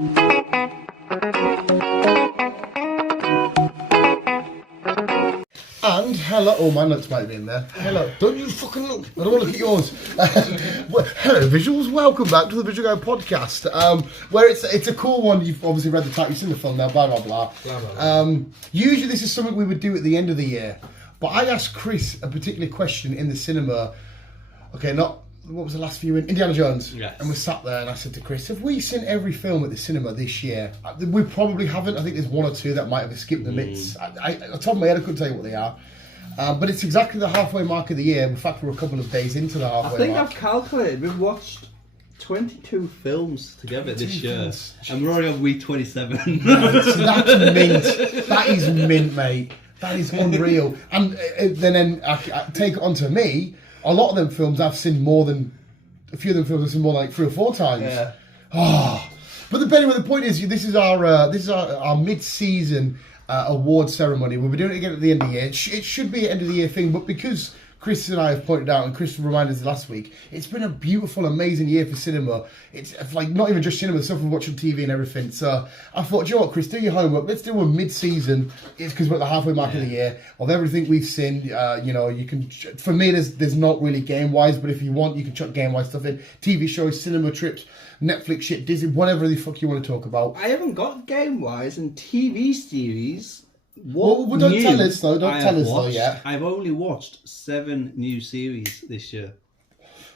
And hello, oh my notes might be in there. Hello, don't you fucking look, I don't want to look at yours. Hello visuals, welcome back to the Visual Guy podcast, where it's a cool one. You've obviously read the title, you've seen the film now, blah blah blah. Usually this is something we would do at the end of the year, but I asked Chris a particular question in the cinema. Okay, what was the last few in? Indiana Jones. Yes. And we sat there and I said to Chris, have we seen every film at the cinema this year? We probably haven't. I think there's one or two that might have skipped the midst. Off the top of my head, I couldn't tell you what they are. But it's exactly the halfway mark of the year. In fact, we're a couple of days into the halfway mark. I've calculated, we've watched 22 films together this year. Films. And we're already on week 27. That's mint. That is mint, mate. That is unreal. And then I take it on to me. A lot of them films I've seen more than, a few of them films I've seen more than like 3 or 4 times. Yeah. Oh. But the point is, this is our mid-season award ceremony. We'll be doing it again at the end of the year. It should be an end of the year thing, but because Chris and I have pointed out, and Chris reminded us last week, it's been a beautiful, amazing year for cinema. It's like not even just cinema, the stuff we watch on TV and everything. So I thought, do you know what, Chris, do your homework. Let's do a mid-season. It's because we're at the halfway mark of the year of everything we've seen. You can. For me, there's not really game-wise, but if you want, you can chuck game-wise stuff in. TV shows, cinema trips, Netflix shit, Disney, whatever the fuck you want to talk about. I haven't got game-wise and TV series. Well, don't tell us though. Don't tell us though yet. I've only watched 7 new series this year.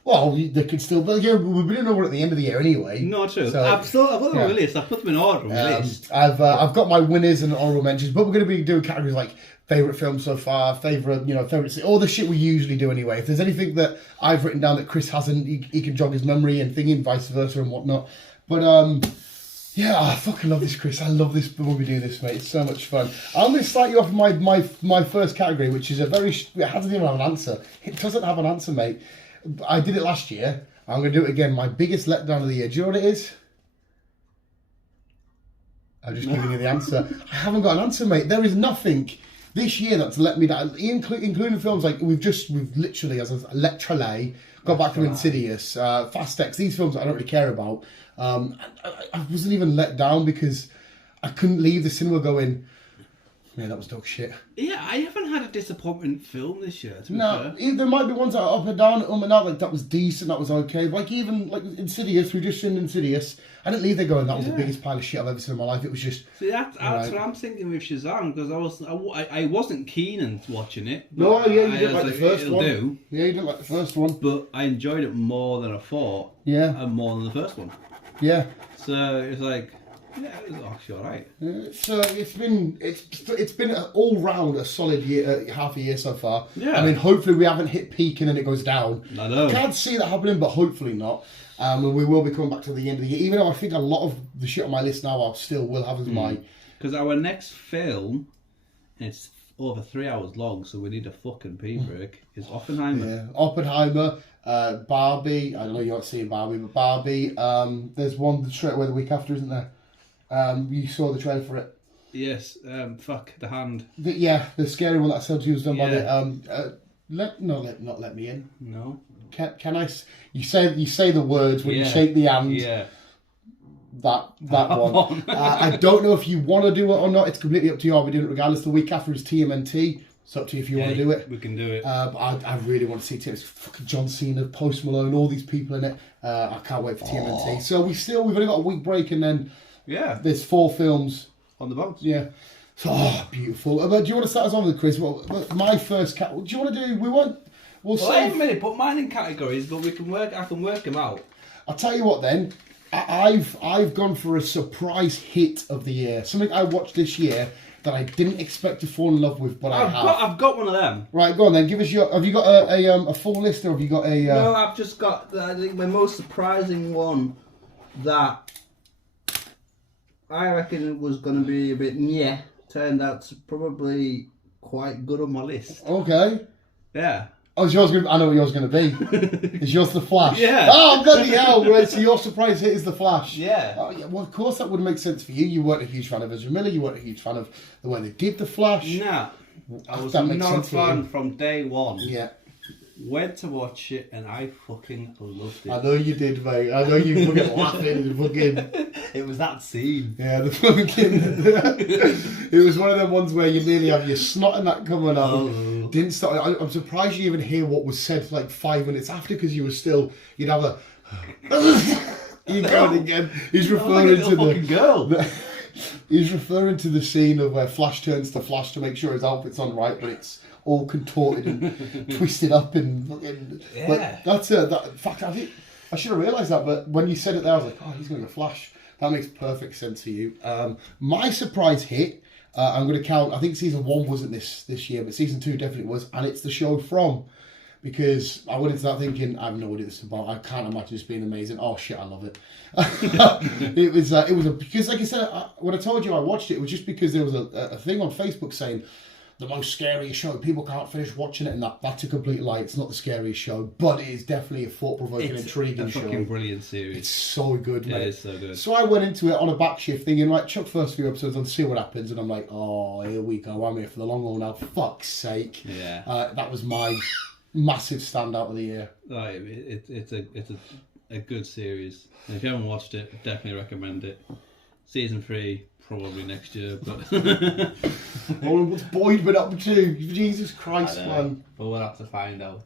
Well, they could still, but yeah, we've been over at the end of the year anyway. No, true. So, I've got them on my list. I've put them in order on my list. I've got my winners and honorable mentions, but we're going to be doing categories like favourite film so far, favourite all the shit we usually do anyway. If there's anything that I've written down that Chris hasn't, he can jog his memory and thinking vice versa and whatnot. But yeah, I fucking love this, Chris. I love this when we do this, mate. It's so much fun. I'm going to start you off with my first category, which is it hasn't even have an answer. It doesn't have an answer, mate. I did it last year. I'm going to do it again. My biggest letdown of the year. Do you know what it is? I'm just giving you the answer. I haven't got an answer, mate. There is nothing this year that's let me down, including films like we've literally, as a literally, got back from Insidious, Fast X, these films that I don't really care about. I wasn't even let down because I couldn't leave the cinema going, man, that was dog shit. Yeah, I haven't had a disappointment film this year, to be No, fair. there might be ones that are up and down, and out, like that was decent, that was okay. Like even like Insidious, we just seen Insidious. I didn't leave there going, that was the biggest pile of shit I've ever seen in my life. It was just... See, that's what I'm thinking with Shazam, because I wasn't keen on watching it. No, yeah, you didn't like the first one. Yeah, you didn't like the first one. But I enjoyed it more than I thought. Yeah. And more than the first one. Yeah. So it's like, yeah, it was actually alright. So it's been all round a solid year, half a year so far. Yeah. I mean, hopefully we haven't hit peak and then it goes down. I know. Can't see that happening, but hopefully not. And we will be coming back to the end of the year. Even though I think a lot of the shit on my list now I still will have as my... Because our next film, it's over 3 hours long, so we need a fucking pee break, is Oppenheimer. Yeah, Oppenheimer, Barbie. I know you're not seeing Barbie, but Barbie. There's one straight away the week after, isn't there? You saw the trailer for it. Yes, The Hand. The scary one that said was done by Yeah. the... not let me in. No. Can I? You say the words when you shake the hand. Yeah. That one. I don't know if you want to do it or not. It's completely up to you. I'll be doing it regardless. The week after is TMNT. It's up to you if you want to do it. We can do it. But I really want to see TMNT. It's fucking John Cena, Post Malone, all these people in it. I can't wait for TMNT. So we've only got a week break and then there's 4 films on the boat. Yeah. So beautiful. Do you want to start us on with Chris? Well, my first cat. Do you want to do? We'll I haven't really put mine in categories, but I can work them out. I'll tell you what then. I've gone for a surprise hit of the year. Something I watched this year that I didn't expect to fall in love with, but I have. I've got one of them. Right, go on then. Give us your. Have you got a full list or have you got a? No, I've just got. I think my most surprising one that I reckon it was going to be a bit turned out to probably quite good on my list. Okay. Yeah. Oh, I know what yours going to be. Is yours The Flash? Yeah. Oh, bloody hell. Right, so your surprise hit is The Flash. Yeah. Oh, yeah. Well, of course that would make sense for you. You weren't a huge fan of Ezra Miller. You weren't a huge fan of the way they did The Flash. Nah. I was That makes not a sense for you. fan from day one. Yeah. Went to watch it and I fucking loved it. I know you did, mate. I know you fucking laughing and fucking... It was that scene. Yeah, the fucking... It was one of them ones where you nearly have your snot and that coming out. Oh. Didn't stop. I'm surprised you even hear what was said for like 5 minutes after, because you were still... You'd have a... You going again. He's referring to fucking girl. He's referring to the scene of where Flash turns to Flash to make sure his outfit's on right, but it's all contorted and twisted up and fucking... Yeah. But that's that. In fact, I should have realised that, but when you said it there, I was like, oh, he's going to Flash. That makes perfect sense for you. My surprise hit, I'm going to count, I think season 1 wasn't this year, but season 2 definitely was, and it's the show From. Because I went into that thinking, I have no idea this is about. I can't imagine this being amazing. Oh shit, I love it. Because like I said, when I told you I watched it, it was just because there was a thing on Facebook saying the most scariest show. People can't finish watching it, and that's a complete lie. It's not the scariest show, but it is definitely a thought-provoking, intriguing show. It's a fucking brilliant series. It's so good, mate. It is so good. So I went into it on a back shift thinking, right, chuck first few episodes and see what happens, and I'm like, oh, here we go. I'm here for the long haul now. Fuck's sake. Yeah. That was my massive standout of the year. Right, it's a good series. And if you haven't watched it, definitely recommend it. Season 3 probably next year, but Oh, what's Boyd been up to? Jesus Christ, man! But we'll have to find out.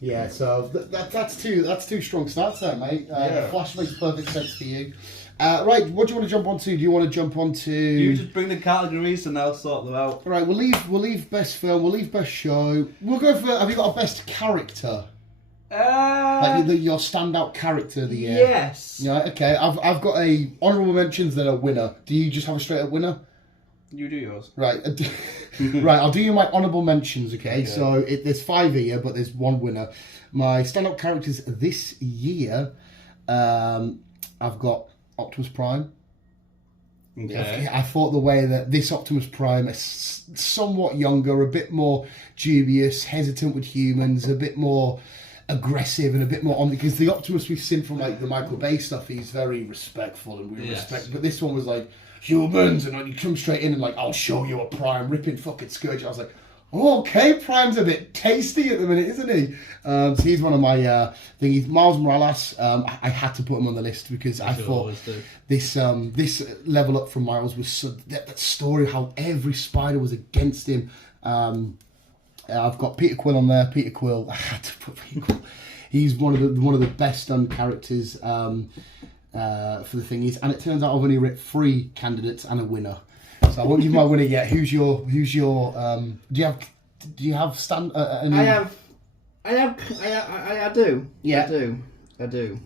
Yeah, so that's two strong starts there, mate. Yeah. Flash makes perfect sense for you. Right, what do you want to jump onto? Do you want to jump onto? You just bring the categories and I'll sort them out. Right, we'll leave best film. We'll leave best show. We'll go for. Have you got a best character? Like your standout character of the year. Yes. Yeah. Okay. I've got a honourable mentions, then a winner. Do you just have a straight up winner? You do yours. Right. Right. I'll do you my honourable mentions. Okay. So there's 5 here, but there's 1 winner. My standout characters this year. I've got Optimus Prime. Okay. I thought the way that this Optimus Prime is somewhat younger, a bit more dubious, hesitant with humans, a bit more aggressive and a bit more on, because the Optimus we've seen from like the Michael Bay stuff, he's very respectful and we respect, but this one was like humans, and like, you come straight in and like, I'll show you a Prime, ripping fucking Scourge. I was like, oh, okay, Prime's a bit tasty at the minute, isn't he? So he's one of my thingies. Miles Morales, I had to put him on the list because I thought this level up from Miles was that story, how every spider was against him. I've got Peter Quill on there. Peter Quill, I had to put Peter Quill. He's one of the best done characters for the thingies, and it turns out I've only written 3 candidates and a winner. So I won't give my winner yet. Who's your? Do you have stand? I do. Yeah. I do.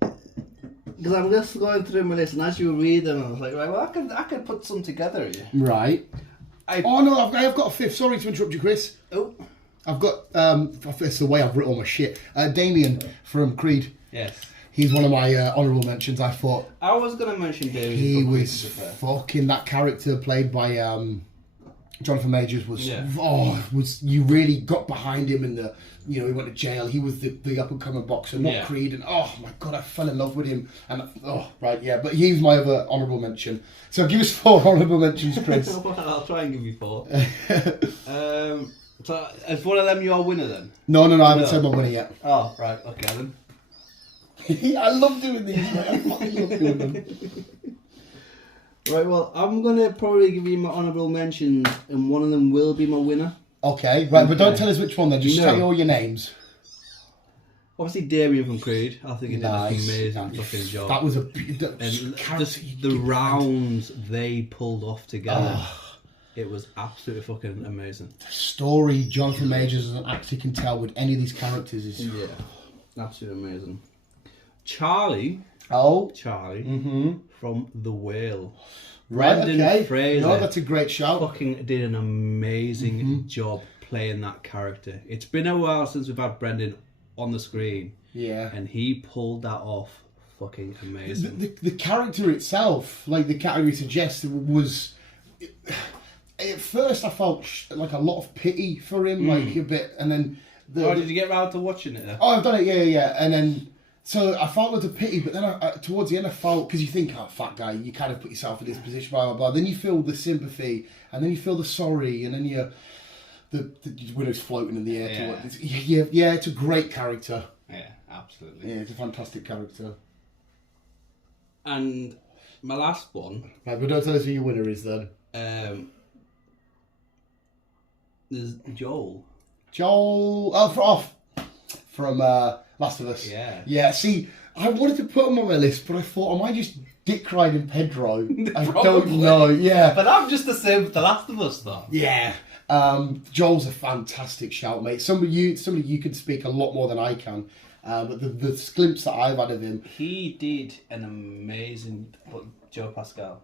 Because I'm just going through my list, and as you read them, I was like, right, well, I could put some together here. Right. Oh no, I've got a 5th. Sorry to interrupt you, Chris. Oh. I've got it's the way I've written all my shit. Damien from Creed. Yes. He's one of my honourable mentions. I thought I was going to mention Damien. He was fucking, that character played by Jonathan Majors was you really got behind him, and he went to jail. He was the up and coming boxer, not Creed, and oh my god, I fell in love with him. And but he's my other honourable mention. So give us 4 honourable mentions, Chris. Well, I'll try and give you 4. So is one of them your winner then? No, I haven't said my winner yet. Oh right, okay then. I love doing these, mate. I fucking love doing them. Right, well, I'm going to probably give you my honourable mentions, and one of them will be my winner. Okay, right, but don't tell us which one then. Just tell me all your names. Obviously, Damien from Creed. I think he did an amazing fucking job. That was the rounds they pulled off together. It was absolutely fucking amazing. The story Jonathan Majors as an actor can tell with any of these characters is absolutely amazing. Charlie from The Whale. Brendan Fraser. No, that's a great shout. Fucking did an amazing job playing that character. It's been a while since we've had Brendan on the screen. Yeah. And he pulled that off fucking amazing. The character itself, like the category suggests, was... At first I felt like a lot of pity for him, like a bit, and then... did you get round to watching it then? Oh, I've done it, yeah. And then... So I felt loads of pity, but then towards the end I felt, because you think, oh, fat guy, you kind of put yourself in this position, blah, blah, blah. Then you feel the sympathy, and then you feel the sorry, and then you... when it's floating in the air. Yeah. Yeah, it's a great character. Yeah, absolutely. Yeah, it's a fantastic character. And my last one. Right, but don't tell us who your winner is then. There's Joel. From Last of Us. Yeah. Yeah, see, I wanted to put him on my list, but I thought, am I just dick riding Pedro? I don't Probably. know, yeah. But I'm just the same with The Last of Us, though. Yeah. Joel's a fantastic shout, mate. Somebody you can speak a lot more than I can. But the glimpse that I've had of him. He did an amazing... Pedro Pascal.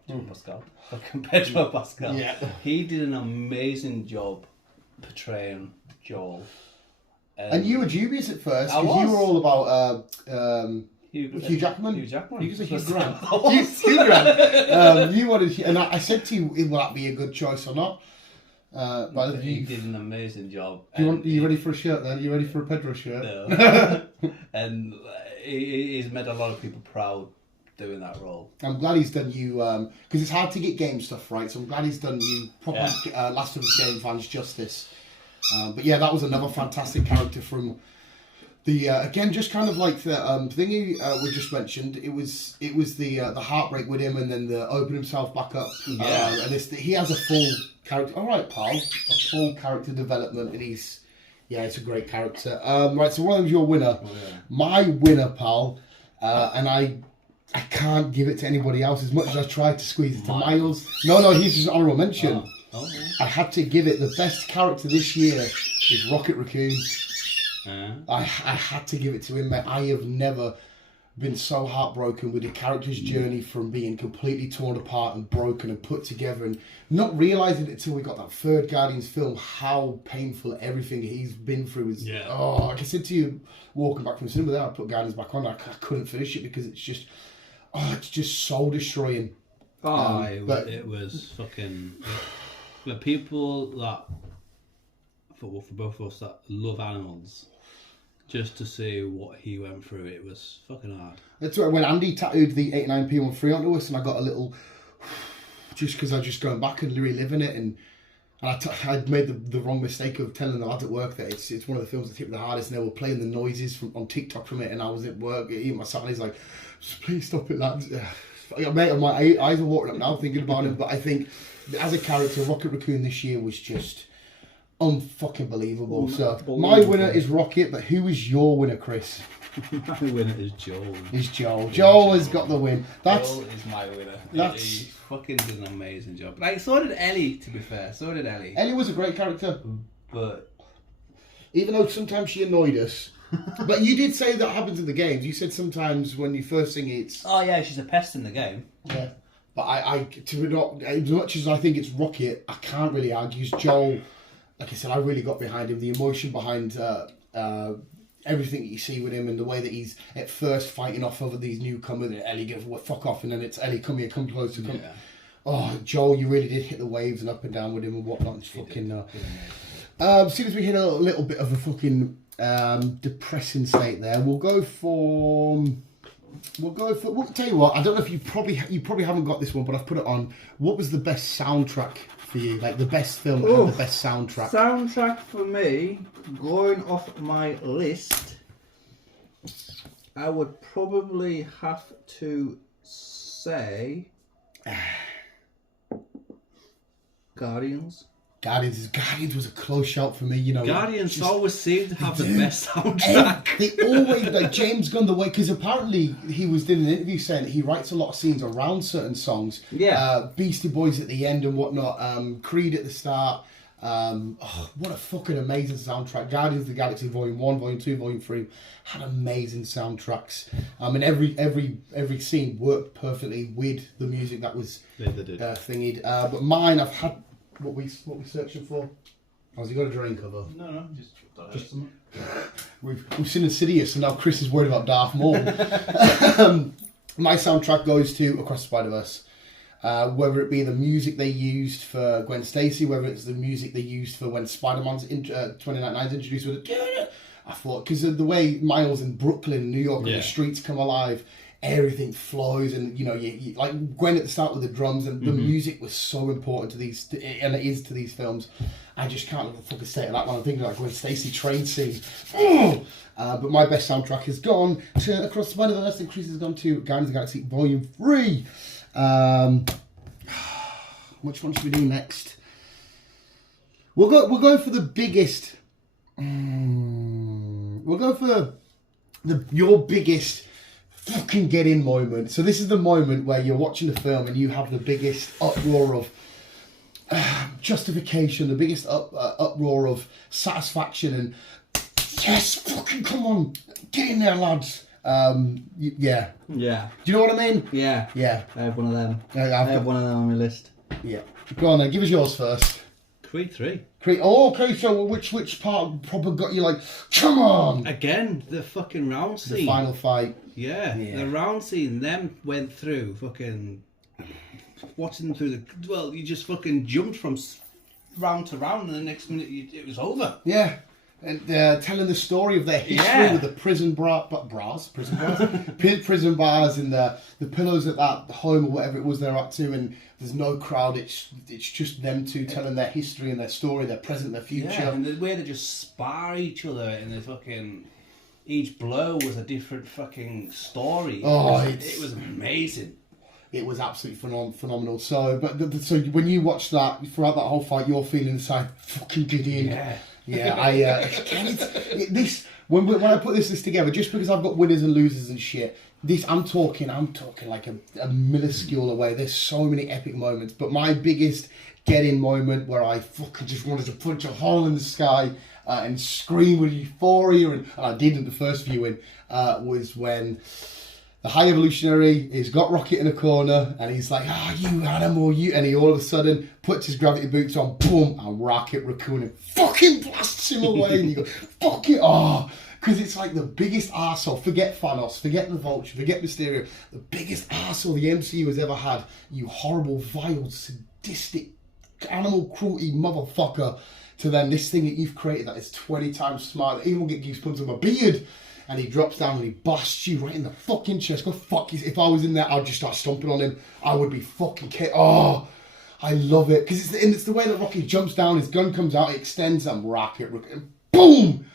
Pedro Pascal. Yeah. He did an amazing job portraying Joel. And you were dubious at first, I because you was. were all about Hugh Jackman. Hugh Jackman. You said Hugh Grant. I was. Hugh Grant. You wanted, and I said to you, will that be a good choice or not? But He did an amazing job. Are you ready for a shirt then? Are you ready for a Pedro shirt? No. And he's made a lot of people proud doing that role. I'm glad he's done you, because it's hard to get game stuff right, so I'm glad he's done you proper Last of Us game fans justice. But yeah, that was another fantastic character from the again, just kind of like the thingy we just mentioned. It was the heartbreak with him, and then the open himself back up. Yeah. And he has a full character. All right, pal, a full character development, and it's a great character. Right, so one of them's your winner. Oh, yeah. My winner, pal, and I can't give it to anybody else as much as I tried to squeeze it to Miles. No, he's just an honourable mention. Oh, yeah. I had to give it the best character this year is Rocket Raccoon. I had to give it to him, mate. I have never been so heartbroken with a character's journey from being completely torn apart and broken and put together, and not realising it until we got that third Guardians film how painful everything he's been through is. Yeah. Oh, like I said to you walking back from cinema there, I put Guardians back on. I couldn't finish it because it's just soul destroying. It was fucking. The people that, for both of us that love animals, just to see what he went through, it was fucking hard. That's right. When Andy tattooed the 89P13 onto us, and I got a little, just because I was just going back and reliving it, and I'd made the wrong mistake of telling the lads at work that it's one of the films that hit me the hardest, and they were playing the noises on TikTok from it, and I was at work eating my salad. He's like, please stop it, lads. Mate, my eyes are watering up now thinking about it, but I think as a character, Rocket Raccoon this year was just unfucking believable. So my winner is Rocket, but who is your winner, Chris? My winner is Joel. Is Joel. Joel has got the win. Joel is my winner. He fucking did an amazing job. Like, so did Ellie, to be fair. So did Ellie. Ellie was a great character. But even though sometimes she annoyed us. But you did say that happens in the games. You said sometimes when you first sing it's... oh yeah, she's a pest in the game. Yeah. But as much as I think it's Rocket, I can't really argue. Joel, like I said, I really got behind him. The emotion behind everything that you see with him, and the way that he's at first fighting off over these newcomers, and Ellie goes, well, fuck off, and then it's Ellie, come here, come closer, come. Yeah. Oh, Joel, you really did hit the waves and up and down with him and whatnot. It's fucking... as soon as we hit a little bit of a fucking depressing state there, we'll tell you what, I don't know if you probably haven't got this one, but I've put it on. What was the best soundtrack for you? Like the best film that had the best soundtrack? Soundtrack for me, going off my list, I would probably have to say Guardians. Guardians was a close shout for me, you know. Guardians always seem to have the best soundtrack. They always, like James Gunn, the way, because apparently he was doing an interview saying that he writes a lot of scenes around certain songs. Yeah. Beastie Boys at the end and whatnot, Creed at the start. What a fucking amazing soundtrack. Guardians of the Galaxy Volume 1, Volume 2, Volume 3 had amazing soundtracks. And every scene worked perfectly with the music that was thingied. But mine, I've had... What we searching for? Oh, has he got a drain cover? No, just We've seen Insidious, and now Chris is worried about Darth Maul. My soundtrack goes to Across the Spider-Verse. Whether it be the music they used for Gwen Stacy, whether it's the music they used for when Spider-Man's 2099's introduced with it. I thought, because of the way Miles in Brooklyn, New York, and the streets come alive, everything flows, and you like Gwen at the start with the drums, and the music was so important to these, and it is to these films. I just can't fucking say it that one. I'm thinking like Gwen Stacy train scene. But my best soundtrack has gone to Across the Spider-Verse, and Chris has gone to Guardians of the Galaxy Volume 3. Which one should we do next? We'll go for the biggest. We'll go for your biggest fucking get in moment. So this is the moment where you're watching the film and you have the biggest uproar of justification, the biggest uproar of satisfaction, and yes, fucking come on, get in there, lads. Yeah. Yeah. Do you know what I mean? Yeah. Yeah. I have one of them. I have one of them on my list. Yeah. Go on then, give us yours first. Creed 3. Creed. Oh, okay, so which part probably got you like, come on? Again, the fucking round scene. The final fight. Yeah, the round scene, them went through fucking... Watching them through the... Well, you just fucking jumped from round to round, and the next minute it was over. Yeah. And telling the story of their history with the prison bars, prison bars, and the pillows at that home or whatever it was they're up to, and there's no crowd. It's just them two telling their history and their story, their present, their future. Yeah, and the way they just spar each other, and the fucking each blow was a different fucking story. It was amazing. It was absolutely phenomenal. So, so when you watch that throughout that whole fight, you're feeling inside fucking Gideon. Yeah. Yeah, when I put this list together, just because I've got winners and losers and shit, I'm talking like a minuscule away. There's so many epic moments, but my biggest get-in moment where I fucking just wanted to punch a hole in the sky and scream with euphoria, and I did in the first viewing, was when the High Evolutionary has got Rocket in a corner, and he's like, you animal, you... And he all of a sudden puts his gravity boots on, boom, and Rocket Raccoon and fucking blasts him away. And you go, fuck it, because it's like the biggest arsehole. Forget Thanos, forget the Vulture, forget Mysterio. The biggest arsehole the MCU has ever had. You horrible, vile, sadistic, animal cruelty motherfucker. To then this thing that you've created that is 20 times smarter. Even will get goosebumps on my beard. And he drops down and he blasts you right in the fucking chest. Go fuck you. If I was in there, I'd just start stomping on him. I would be fucking I love it. Because it's the way that Rocky jumps down, his gun comes out, it extends, and Rocket, and boom!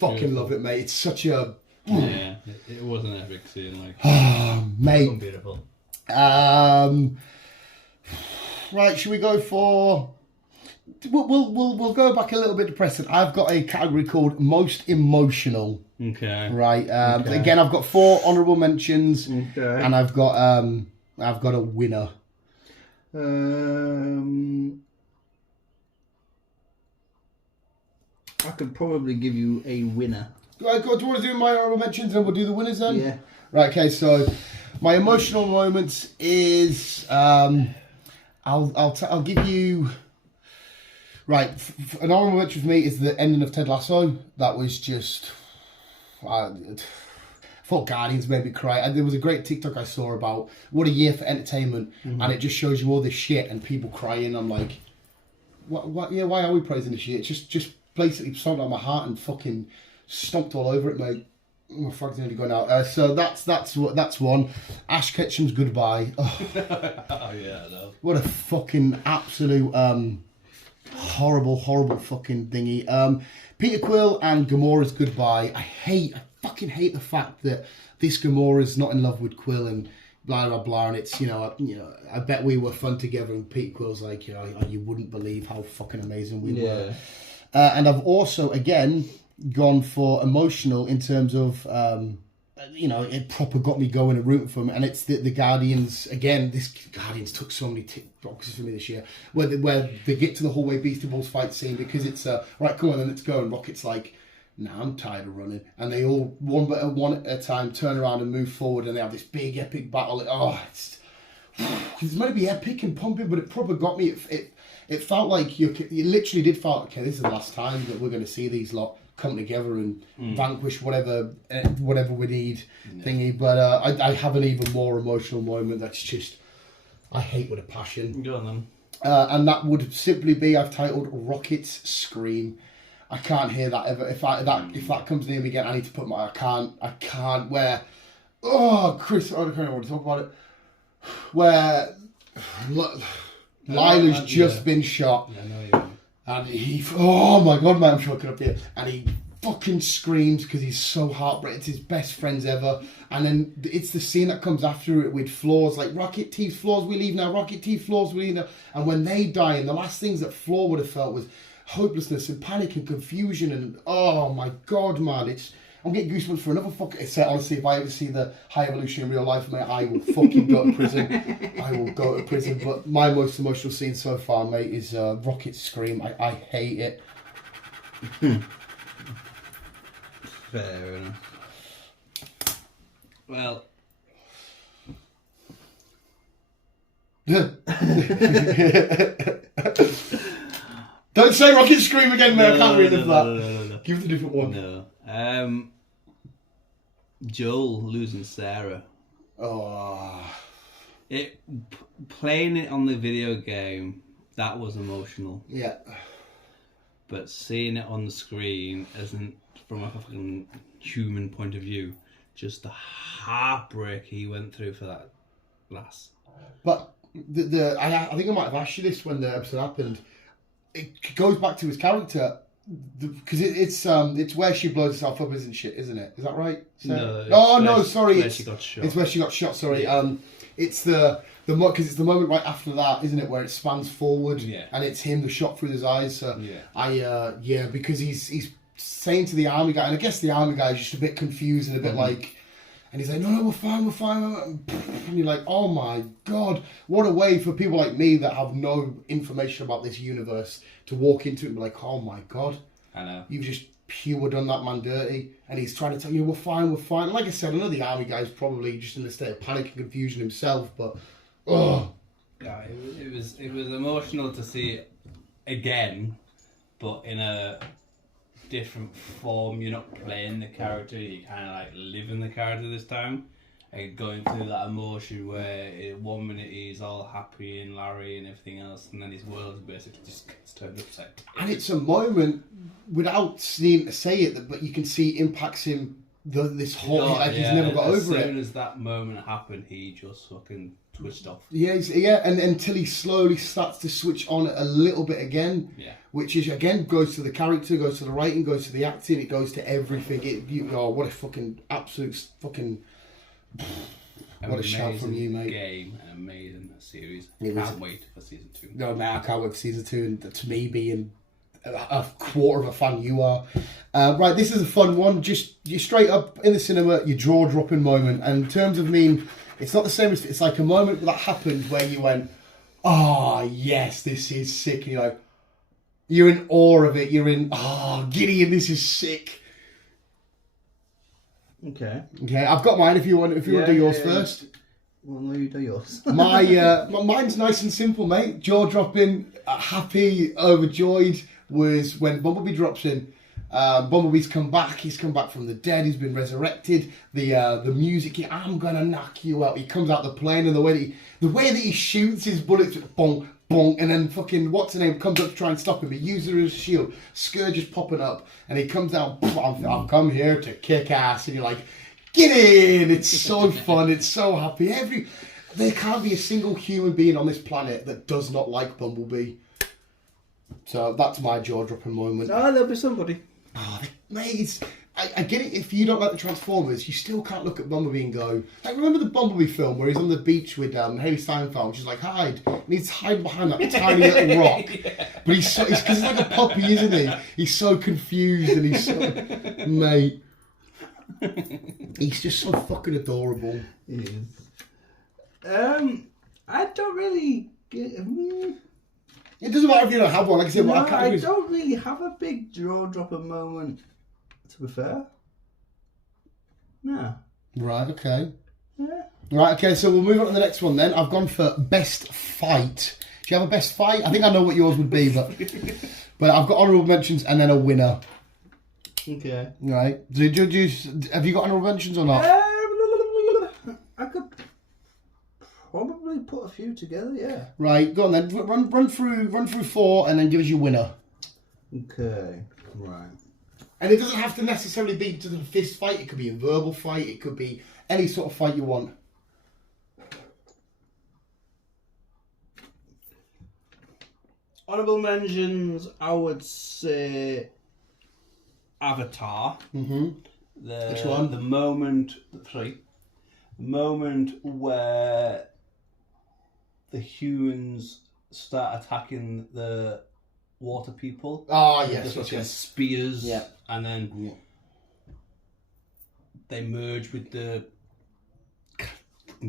Fucking love it, mate. It's such a... Yeah, it was an epic scene. Like, mate. Beautiful. Right, should we go for... We'll go back a little bit to Preston. I've got a category called most emotional. Okay. Right. Again, I've got 4 honourable mentions, and I've got a winner. I could probably give you a winner. Right, do you want to do my honourable mentions and we'll do the winners then? Yeah. Right. Okay. So my emotional moments is I'll give you. Right, an honourable mention for me is the ending of Ted Lasso. That was just... I thought Guardians made me cry. There was a great TikTok I saw about what a year for entertainment, and it just shows you all this shit and people crying. I'm like, what? Yeah, why are we praising this shit? It's just basically stomped on my heart and fucking stomped all over it, mate. My frog's nearly gone out. So that's one. Ash Ketchum's Goodbye. Oh, yeah, no. What a fucking absolute... horrible fucking thingy. Peter Quill and Gamora's Goodbye. I fucking hate the fact that this Gamora's not in love with Quill and blah blah blah, and it's I bet we were fun together, and Peter Quill's like, you wouldn't believe how fucking amazing we were. And I've also again gone for emotional in terms of it proper got me going and rooting for them, and it's the Guardians again. This Guardians took so many tick boxes for me this year, where they get to the hallway Beastie Balls fight scene, because it's right, come on then, let's go, and Rocket's like, nah, I'm tired of running, and they all one at a time turn around and move forward, and they have this big epic battle. It's meant to be epic and pumping, but it proper got me. It felt like you literally did feel, okay, this is the last time that we're going to see these lot come together and vanquish whatever we need thingy. But I have an even more emotional moment that's just I hate with a passion. Go on then. And that would simply be, I've titled Rocket's Scream. I can't hear that ever. If that comes near me again, I need to put I can't. Where Oh, Chris, I don't know what to talk about it. Where Lila's just been shot. Yeah, I know you mean. And he, oh my god, man, I'm choking up here. And he fucking screams because he's so heartbroken. It's his best friends ever. And then it's the scene that comes after it with Floors, like, Rocket Teeth, Floors, we leave now, Rocket Teeth, Floors, we leave now. And when they die, and the last things that Floor would have felt was hopelessness and panic and confusion. And oh my god, man, I'm getting goosebumps for another fucking set. Honestly, if I ever see the High Evolution in real life, mate, I will fucking go to prison. I will go to prison. But my most emotional scene so far, mate, is Rocket's scream. I hate it. Fair enough. Well, don't say Rocket scream again, mate. I can't read that. No. Give it a different one. No. Joel losing Sarah. Oh. Playing it on the video game, that was emotional. Yeah. But seeing it on the screen isn't, from a fucking human point of view, just the heartbreak he went through for that lass. But I think I might have asked you this when the episode happened. It goes back to his character. Because it's where she blows herself up, isn't it? Is that right? No. Sorry. Where she got shot. It's where she got shot. Sorry. Yeah. It's because it's the moment right after that, isn't it, where it spans forward, Yeah. and it's him, the shot through his eyes. So Yeah. because he's saying to the army guy, and I guess the army guy is just a bit confused and a bit like, and he's like, no, we're fine. And you're like, oh my god, what a way for people like me that have no information about this universe to walk into it and be like, oh my god, I know. you've just pure done that man dirty. And he's trying to tell you, we're fine. And like I said, I know the army guy's probably just in a state of panic and confusion himself, but Yeah, it was emotional to see it again, but in a different form. You're not playing the character, you're kind of like living the character this time, and going through that emotion where 1 minute he's all happy and Larry and everything else, and then his world basically just gets turned upside down. And it's a moment without needing to say it, but you can see it impacts him this whole he's never got over it. As soon as that moment happened, he just fucking twitched off. And until he slowly starts to switch on a little bit again, which is again goes to the character, goes to the writing, goes to the acting, it goes to everything. What a fucking absolute fucking what a shout from you, mate! Game, an amazing series. Can't wait for season 2. No, man, I can't wait for season 2, and to me being a quarter of a fan you are. Right, this is a fun one. Just you straight up in the cinema, your jaw dropping moment. And in terms of it's not the same as it's like a moment that happened where you went, oh yes, this is sick. And you're in awe of it. You're in Gideon, this is sick. Okay. I've got mine. If you want to do yours first. Well, no, you do yours. Mine's nice and simple, mate. Jaw dropping, happy, overjoyed was when Bumblebee drops in. Bumblebee's come back. He's come back from the dead. He's been resurrected. The music. I'm gonna knock you out. He comes out the plane, and the way that he shoots his bullets, bonk, bonk, and then fucking what's her name comes up to try and stop him. He uses her as a shield. Scourge is popping up, and he comes down. I've come here to kick ass, and you're like, get in! It's so fun. It's so happy. There can't be a single human being on this planet that does not like Bumblebee. So that's my jaw-dropping moment. Oh, there'll be somebody. Oh, mate, I get it. If you don't like the Transformers, you still can't look at Bumblebee and go. Like, remember the Bumblebee film where he's on the beach with Haley Steinfeld, which is like hide, and he's hiding behind that tiny little rock. But he's because he's like a puppy, isn't he? He's so confused and he's so mate. He's just so fucking adorable. He is. I don't really get. It doesn't matter if you don't have one. Like I said, No, I don't really have a big jaw-dropper moment. To be fair. No. Right. Okay. Yeah. Right. Okay. So we'll move on to the next one then. I've gone for best fight. Do you have a best fight? I think I know what yours would be, but I've got honourable mentions and then a winner. Okay. Right. Have you got honourable mentions or not? I could probably put a few together, yeah. Right, go on then. Run through 4 and then give us your winner. Okay, right. And it doesn't have to necessarily be to the fist fight. It could be a verbal fight. It could be any sort of fight you want. Honourable mentions, I would say Avatar. Mm-hmm. Which one? The moment where the humans start attacking the water people. Oh, yes. With the fucking Yes. spears. Yeah. And then they merge with the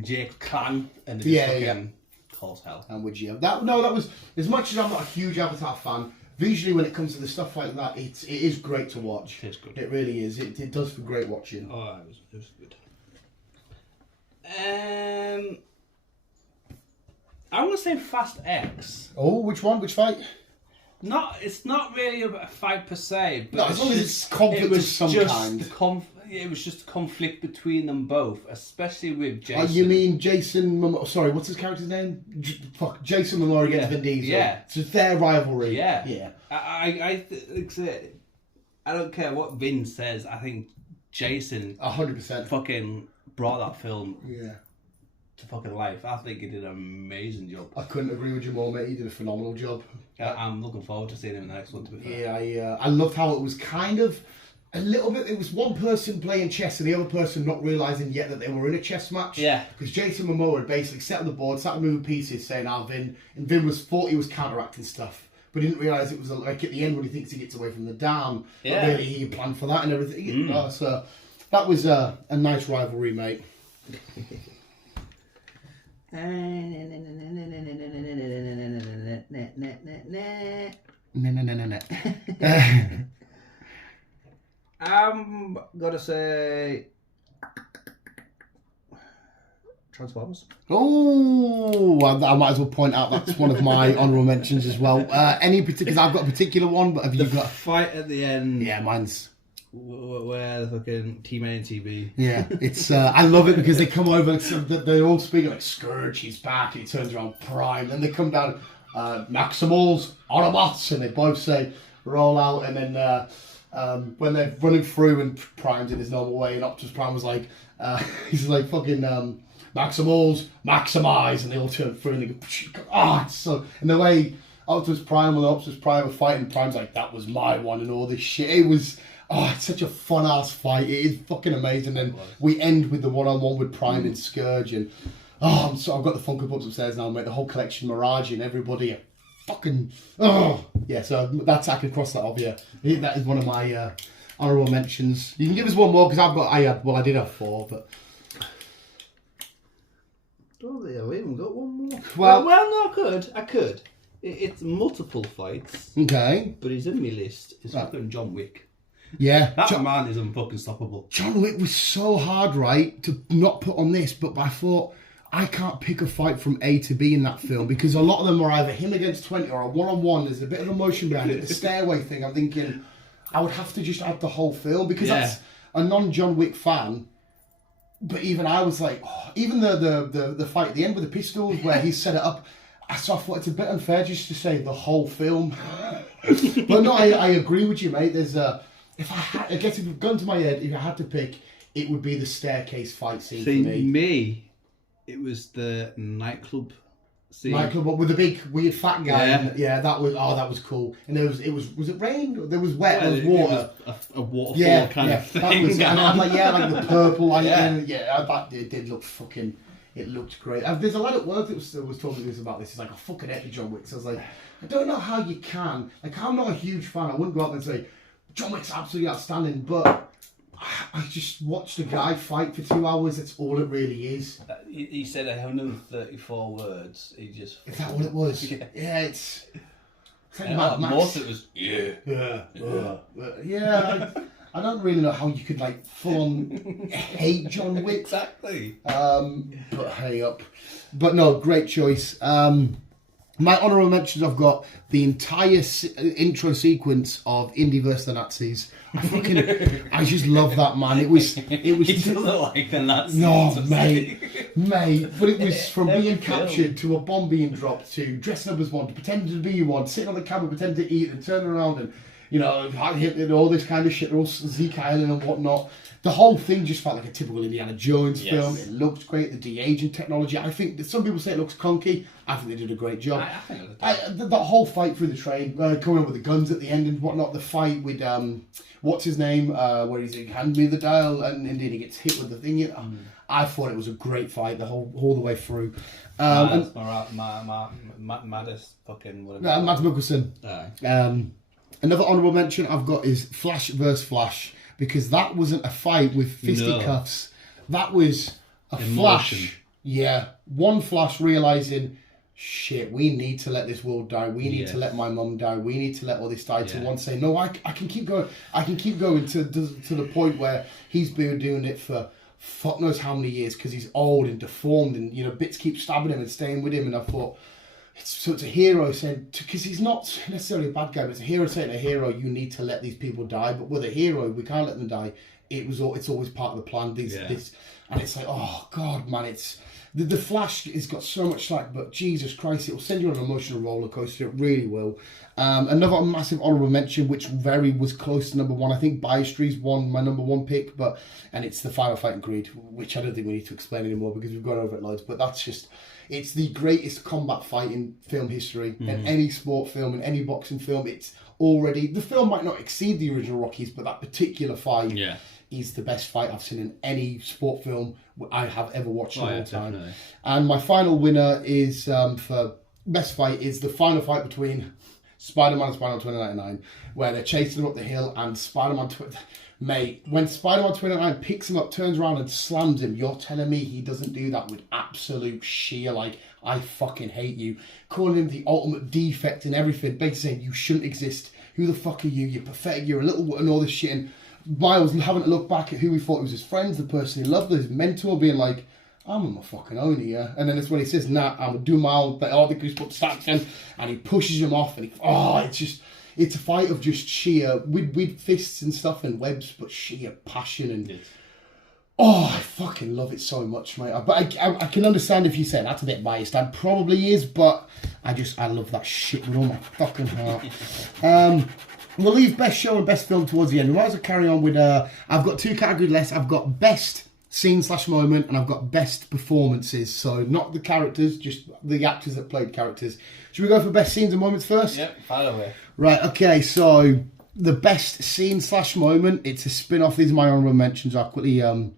Jake clan and they just fucking cause hell. And would you? That was, as much as I'm not a huge Avatar fan, visually when it comes to the stuff like that, it is great to watch. It is good. It really is. It does for great watching. Oh, it was good. I want to say Fast X. Oh, which one? Which fight? It's not really a fight per se, but No, as long as it's conflict of some kind. It was just a conflict between them both, especially with Jason. Oh, you mean Jason Momoa? Sorry, what's his character's name? Jason Momoa against Vin Diesel. Yeah. So it's their rivalry. Yeah. Yeah. I don't care what Vin says. I think Jason 100%. fucking brought that film Yeah. to fucking life. I think he did an amazing job. I couldn't agree with you more, mate. He did a phenomenal job. I'm looking forward to seeing him in the next one, to be fair. Yeah, I loved how it was kind of a little bit. It was one person playing chess and the other person not realising yet that they were in a chess match. Yeah. Because Jason Momoa had basically set on the board, started moving pieces, saying, Vin. And Vin thought he was counteracting stuff. But didn't realise it was like at the end when he thinks he gets away from the dam. Yeah. But really he planned for that and everything. So that was a nice rivalry, mate. I'm gonna say Transformers. Oh, I might as well point out that's one of my honourable mentions as well. Any particular? Because I've got a particular one, but have you got? Fight at the end. Yeah, mine's. Where the fucking Team A and TV. Yeah, it's. I love it because they come over and they all speak like Scourge, he's back, and he turns around Prime, and they come down, Maximals, Autobots, and they both say roll out, and then when they're running through and Prime's in his normal way, and Optimus Prime was like, he's like fucking Maximals, maximize, and they all turn through and they go, it's so, and the way Optimus Prime and Optimus Prime were fighting, Prime's like, that was my one, and all this shit, it was. Oh, it's such a fun ass fight. It is fucking amazing. And we end with the one-on-one with Prime and Scourge. And I've got the Funko Pops upstairs now, mate. The whole collection, Mirage and everybody. Fucking yeah. So that's I can cross that off. Yeah, that is one of my honourable mentions. You can give us one more because I did have 4, but. Oh, yeah, we haven't got one more. Well, no, I could. It's multiple fights, okay. but he's in my list. It's fucking John Wick. Yeah, That man is unfucking stoppable. John Wick was so hard, right, to not put on this, but I thought I can't pick a fight from A to B in that film because a lot of them are either him against 20 or a one-on-one. There's a bit of emotion behind it. The stairway thing, I'm thinking I would have to just add the whole film because that's a non-John Wick fan. But even I was like, even the fight at the end with the pistols where he set it up, I thought it's a bit unfair just to say the whole film. But no, I agree with you, mate. There's if I had, I guess if it gun to my head, if I had to pick, it would be the staircase fight scene See, for me. it was the nightclub scene. Nightclub with the big weird fat guy. Yeah. And, that was cool. And there was it rain? There was wet. Well, There was water. It was a waterfall kind of thing. That was, and I'm like, like the purple light. Yeah. That it did look fucking. It looked great. There's a lot of work that was talking to us about this. It's like, I fucking hate the John Wick. So I was like, I don't know how you can. Like, I'm not a huge fan. I wouldn't go out there and say, John Wick's absolutely outstanding, but I just watched a guy fight for 2 hours. That's all it really is. He said 134 words. He just. Is that what it was? Yeah. It's like most of it was I don't really know how you could like full on hate John Wick. Exactly. But hey up. But no, great choice. My honourable mentions, I've got the entire intro sequence of Indy vs the Nazis. I just love that, man. It was. He doesn't like the Nazis. No, mate. But it was from being captured to a bomb being dropped to dressing up as one, to pretending to be one, sitting on the camera, pretending to eat and turning around and, hitting all this kind of shit, all Zeke Island and whatnot. The whole thing just felt like a typical Indiana Jones Yes. film. It looked great. The de-aging technology. I think that some people say it looks clunky. I think they did a great job. I think it was The whole fight through the train, coming up with the guns at the end and whatnot. The fight with what's his name, where he's like, hand me the dial, and then he gets hit with the thing. I thought it was a great fight all the way through. Maddest fucking whatever. Matt Mikkelsen. Another honourable mention I've got is Flash versus Flash, because that wasn't a fight with fisticuffs. That was a Emotion. Flash. Yeah, one Flash realising, shit, we need to let this world die. We need to let my mum die. We need to let all this die. To one say, no, I can keep going. I can keep going to the point where he's been doing it for fuck knows how many years because he's old and deformed and, you know, bits keep stabbing him and staying with him. And I thought, it's a hero saying, because he's not necessarily a bad guy, but it's a hero saying to a hero, you need to let these people die. But with a hero, we can't let them die. It's always part of the plan. This, and it's like, oh God, man, it's the Flash has got so much slack, but Jesus Christ, it will send you on an emotional roller coaster. It really will. Another massive honourable mention, which was close to number one. I think Biostree's my number one pick, and it's the final fight in Creed, which I don't think we need to explain anymore because we've gone over it loads. But that's just, it's the greatest combat fight in film history, in any sport film, in any boxing film. It's already, the film might not exceed the original Rockies, but that particular fight is the best fight I've seen in any sport film I have ever watched in all time. Definitely. And my final winner is for best fight is the final fight between Spider-Man and Spider-Man 2099, where they're chasing him up the hill and Spider-Man... Mate, when Spider-Man 2099 picks him up, turns around and slams him, you're telling me he doesn't do that with absolute sheer, like, I fucking hate you. Calling him the ultimate defect and everything, basically saying you shouldn't exist. Who the fuck are you? You're pathetic, you're a little... and all this shit. And Miles having to look back at who he thought was his friends, the person he loved, his mentor, being like, I'm on my fucking own here. And then it's when he says, nah, I'm gonna do my own thing. All the goosebumps starts in, and he pushes him off, and it's a fight of just sheer, with fists and stuff and webs, but sheer passion and... Oh, I fucking love it so much, mate. But I can understand if you say that's a bit biased. That probably is, but I love that shit with all my fucking heart. We'll leave best show and best film towards the end. We might as well carry on with... I've got two categories less. I've got best scene/moment and I've got best performances. So not the characters, just the actors that played characters. Should we go for best scenes and moments first? Yep, fire away. Right, okay, so the best scene/moment, it's a spin-off. These are my honourable mentions. I'll quickly I'll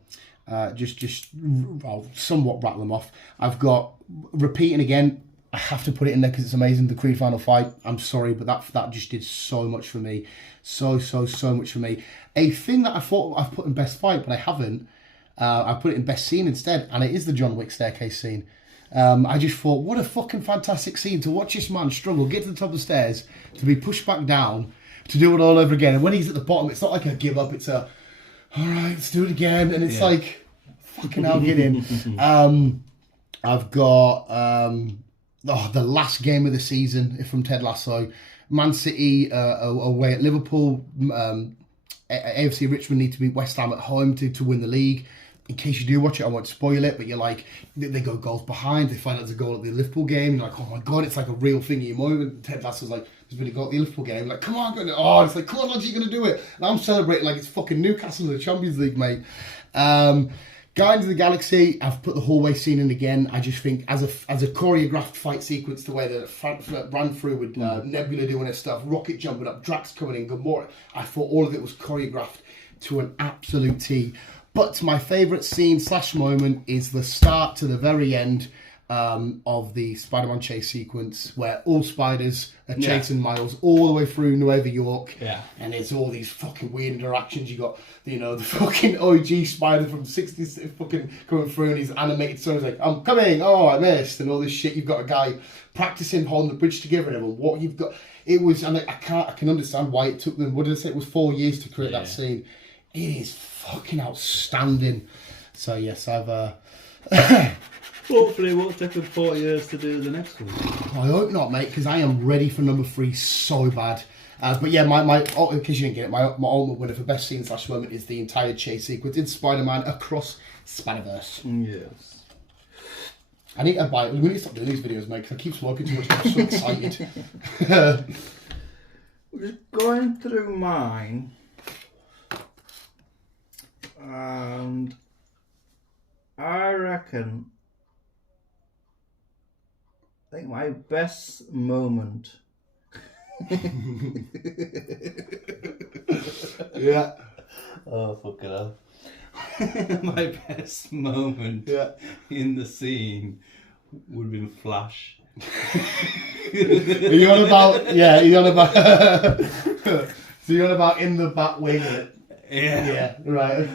somewhat rattle them off. I've got, repeating again, I have to put it in there because it's amazing, the Creed final fight. I'm sorry, but that just did so much for me. So much for me. A thing that I thought I've put in best fight, but I haven't, I put it in best scene instead, and it is the John Wick staircase scene. I just thought, what a fucking fantastic scene to watch this man struggle, get to the top of the stairs, to be pushed back down, to do it all over again. And when he's at the bottom, it's not like a give up, it's a, all right, let's do it again. And it's like, fucking hell, get in. I've got the last game of the season from Ted Lasso. Man City away at Liverpool. AFC Richmond need to beat West Ham at home to win the league. In case you do watch it, I won't spoil it, but you're like, they go goals behind, they find out there's a goal at the Liverpool game, you're like, oh my God, it's like a real thing in your moment. Ted Lasso's like, there's been a goal at the Liverpool game, like, come on, it's like, come on, lads, you're going to do it. And I'm celebrating like it's fucking Newcastle in the Champions League, mate. Guardians of the Galaxy, I've put the hallway scene in again. I just think as a choreographed fight sequence, the way that it ran through with Nebula doing her stuff, Rocket jumping up, Drax coming in, Gamora, I thought all of it was choreographed to an absolute T. But my favourite scene/moment is the start to the very end of the Spider-Man chase sequence, where all spiders are chasing Miles all the way through Nueva York. Yeah. And it's all these fucking weird interactions. You got, the fucking OG spider from the 60s fucking coming through, and he's animated, so he's like, I'm coming, oh, I missed, and all this shit. You've got a guy practicing holding the bridge together and everyone. What you've got, it was, and I can understand why it took them, what did I say, it was 4 years to create that scene. It is fucking outstanding. So yes, I've hopefully it won't take them 4 years to do the next one. I hope not, mate, because I am ready for number 3 so bad. But yeah, my in case you didn't get it, my ultimate winner for best scene/moment is the entire chase sequence in Spider-Man across Spider-Verse. Yes. I need to buy it. We need to stop doing these videos, mate, because I keep smoking too much and I'm so excited. Just going through mine. And I reckon, I think my best moment. Yeah. Oh, fucking hell. My best moment in the scene would have been Flash. Are you on about? Yeah, you're on about. So you're on about in the back wing. Yeah. Yeah, right.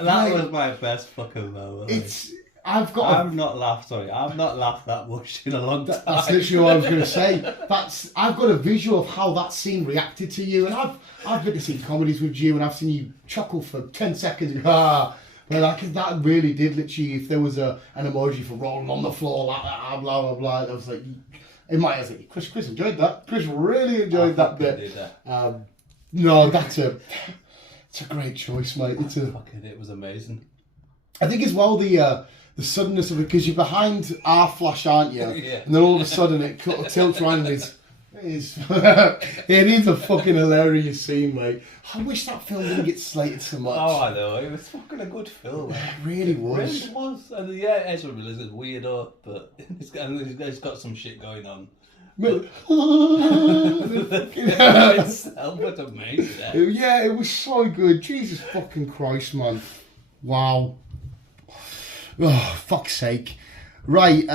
That was my best fucking moment. I've not laughed that much in a long time. That's literally what I was going to say. I've got a visual of how that scene reacted to you, and I've been to see comedies with you, and I've seen you chuckle for 10 seconds. And but that really did literally. If there was an emoji for rolling on the floor, blah blah blah, I was like, in my eyes, like, Chris enjoyed that. Chris really enjoyed that bit. No, it's a great choice, mate. It was amazing. I think as well the suddenness of it, because you're behind our Flash, aren't you? Yeah. And then all of a sudden it tilts around and it is a fucking hilarious scene, mate. I wish that film didn't get slated so much. Oh, I know. It was fucking a good film. It really was. It really was. And yeah, Ezra Miller's a weirdo, but he's got some shit going on. Itself was amazing. Yeah, it was so good. Jesus fucking Christ, man. Wow. Oh, fuck's sake. Right,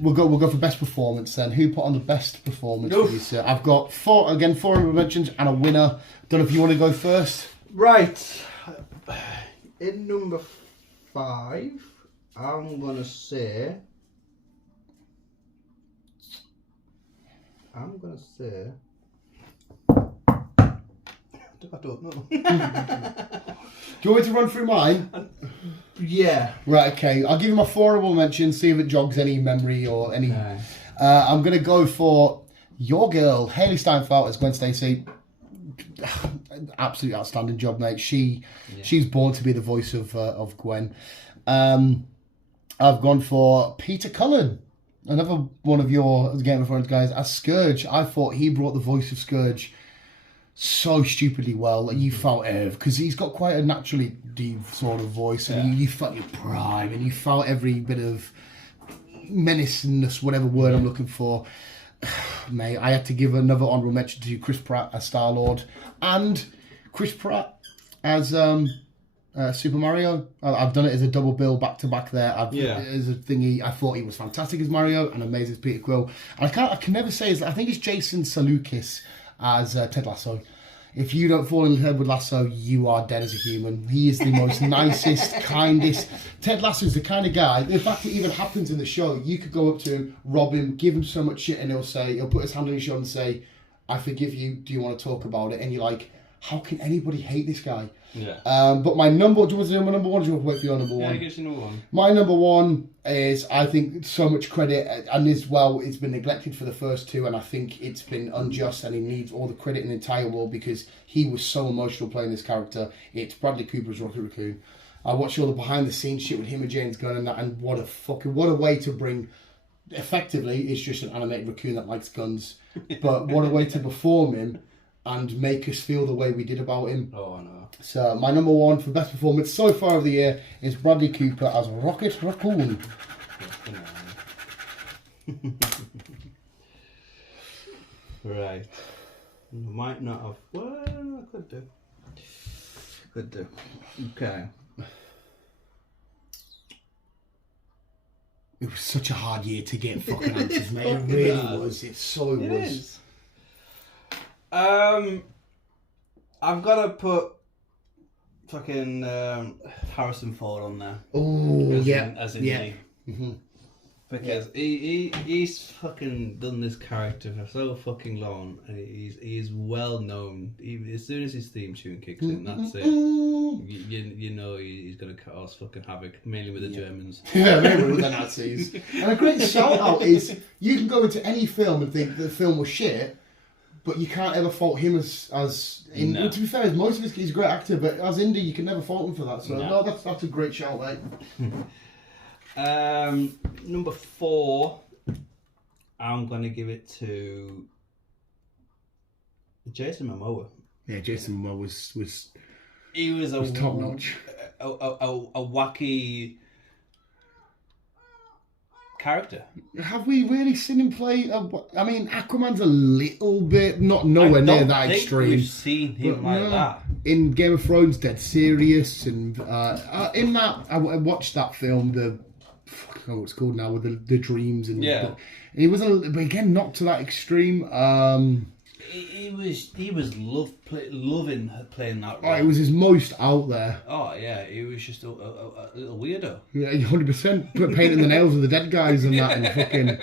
we'll go for best performance then. Who put on the best performance for you, sir? I've got four mentions and a winner. Don't know if you want to go first. Right. In number 5, I'm gonna say. I don't know. Do you want me to run through mine? Yeah. Right, okay. I'll give you my 4 honourable mentions, see if it jogs any memory or any... Okay. I'm going to go for your girl, Hayley Steinfeld as Gwen Stacy. Absolutely outstanding job, mate. She's born to be the voice of Gwen. I've gone for Peter Cullen, another one of your Game of Thrones guys, as Scourge. I thought he brought the voice of Scourge so stupidly well that you felt because he's got quite a naturally deep sort of voice, and you felt your prime, and you felt every bit of menaciness, whatever word I'm looking for. Mate, I had to give another honourable mention to Chris Pratt as Star-Lord and Chris Pratt as Super Mario. I've done it as a double bill back to back there. As a thingy, I thought he was fantastic as Mario and amazing as Peter Quill. And I can never say I think it's Jason Sudeikis as Ted Lasso. If you don't fall in love with Lasso, you are dead as a human. He is the most nicest, kindest. Ted Lasso is the kind of guy, in fact it even happens in the show, you could go up to him, rob him, give him so much shit, and he'll put his hand on your shoulder and say, I forgive you, do you want to talk about it? And you're like, how can anybody hate this guy? Yeah. But my number, do you want to do my number one, or do you want to wait for your number one? Yeah, I guess your number one. My number one is, I think, so much credit, and as well, it's been neglected for the first 2, and I think it's been unjust, and he needs all the credit in the entire world because he was so emotional playing this character. It's Bradley Cooper's Rocket Raccoon. I watched all the behind-the-scenes shit with him and James Gunn and that, and what a way to bring... Effectively, it's just an animated raccoon that likes guns, but what a way to perform him and make us feel the way we did about him. Oh, no. So my number one for best performance so far of the year is Bradley Cooper as Rocket Raccoon. Right. Might not have. Well, I could do. Could do. Okay. It was such a hard year to get fucking answers, mate. It really was. It so was. It is. I've got to put fucking Harrison Ford on there. Oh, yeah. As in yeah. me. Mm-hmm. Because he's fucking done this character for so fucking long, and he's well known. As soon as his theme tune kicks in, that's it. You know he's gonna cause fucking havoc, mainly with the Germans. Yeah, mainly with the Nazis. And a great shout out is you can go into any film and think the film was shit, but you can't ever fault him as No. To be fair, most of his he's a great actor, but as Indy you can never fault him for that. So no, that's a great shout, mate. Number 4, I'm gonna give it to Jason Momoa. Yeah, Jason Momoa was He was top notch. A wacky character. Have we really seen him play? I mean, Aquaman's a little bit not nowhere near that extreme. We've seen him like that in Game of Thrones, dead serious, and in that I watched that film. I don't know what it's called now, with the dreams and yeah. And he was but again not to that extreme. He was loving playing that role. Oh, it was his most out there. Oh yeah, he was just a little weirdo. Yeah, 100%. Painting the nails of the dead guys and that, and fucking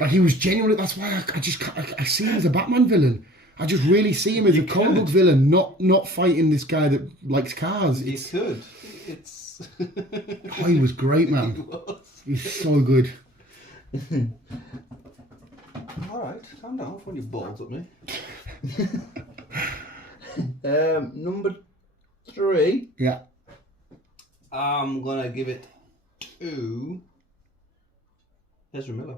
like he was genuinely. That's why I see him as a Batman villain. I just really see him as a comic book villain, not fighting this guy that likes cars. He could. It's. Oh, he was great, man. He's so good. Alright, calm down when you balls at me. Number 3. Yeah. I'm gonna give it to Ezra Miller.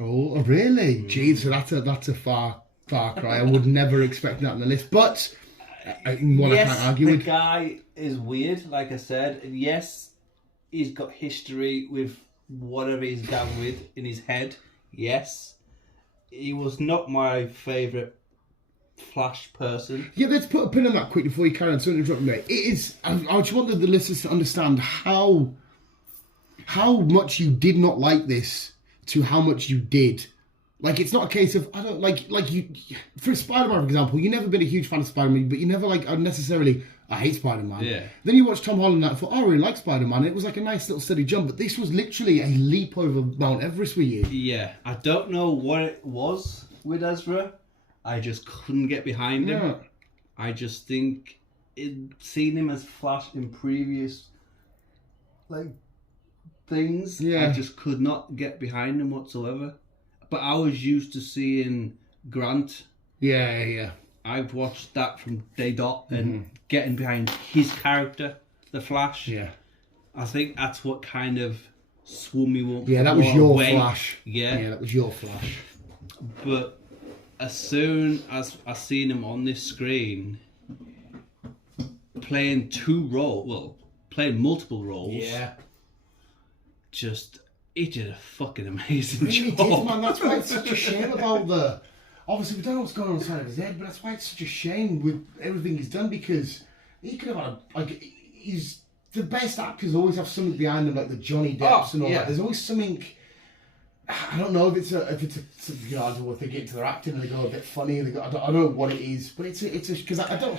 Oh, really? Jeez, so that's a far cry. I would never expect that on the list, but I can't argue the with. Guy is weird, like I said. And yes, he's got history with whatever he's down with in his head. Yes. He was not my favourite Flash person. Yeah, let's put a pin on that quick before you carry on. Sorry to interrupt me. It is. I just wanted the listeners to understand how much you did not like this to how much you did. Like, it's not a case of I don't like you. For Spider-Man, for example, you've never been a huge fan of Spider-Man, but you never necessarily. I hate Spider-Man. Yeah. Then you watch Tom Holland and I thought, oh, I really like Spider-Man. And it was like a nice little steady jump, but this was literally a leap over Mount Everest for you. Yeah, I don't know what it was with Ezra. I just couldn't get behind him. Yeah. I just think seeing him as Flash in previous things, Yeah. I just could not get behind him whatsoever. But I was used to seeing Grant. Yeah. I've watched that from day dot and getting behind his character, the Flash. Yeah. I think that's what kind of swung me up. Yeah, that was your away. Flash. Yeah. Yeah, that was your Flash. But as soon as I seen him on this screen playing playing multiple roles, he did a fucking amazing Really job. did, man. That's why it's such a shame about the. Obviously, we don't know what's going on inside of his head, but that's why it's such a shame with everything he's done, because he could have had he's the best actors always have something behind them, like the Johnny Depps and all that. There's always something. I don't know if it's I don't know if they get into their acting and they go a bit funny. And I don't know what it is, but it's because I don't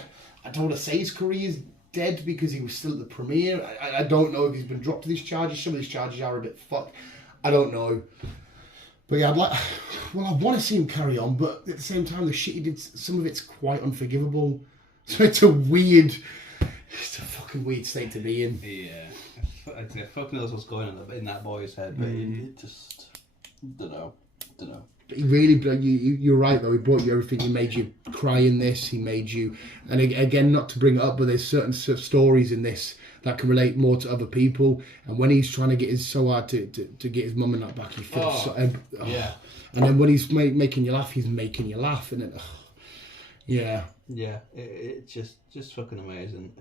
want to say his career is dead because he was still at the premiere. I don't know if he's been dropped to these charges. Some of these charges are a bit fucked. I don't know. But yeah, I want to see him carry on, but at the same time, the shit he did, some of it's quite unforgivable. So it's a fucking weird state to be in. Yeah, I'd say fuck knows what's going on in that boy's head, but it just don't know. But he really, you're right though. He brought you everything. He made you cry in this. He made you, and again, not to bring it up, but there's certain stories in this that can relate more to other people. And when he's trying to get so hard to get his mum and that back, he feels yeah. And then when he's making you laugh, he's making you laugh, and then yeah. It's just fucking amazing.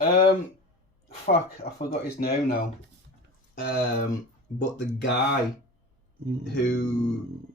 And fuck, I forgot his name now. But the guy who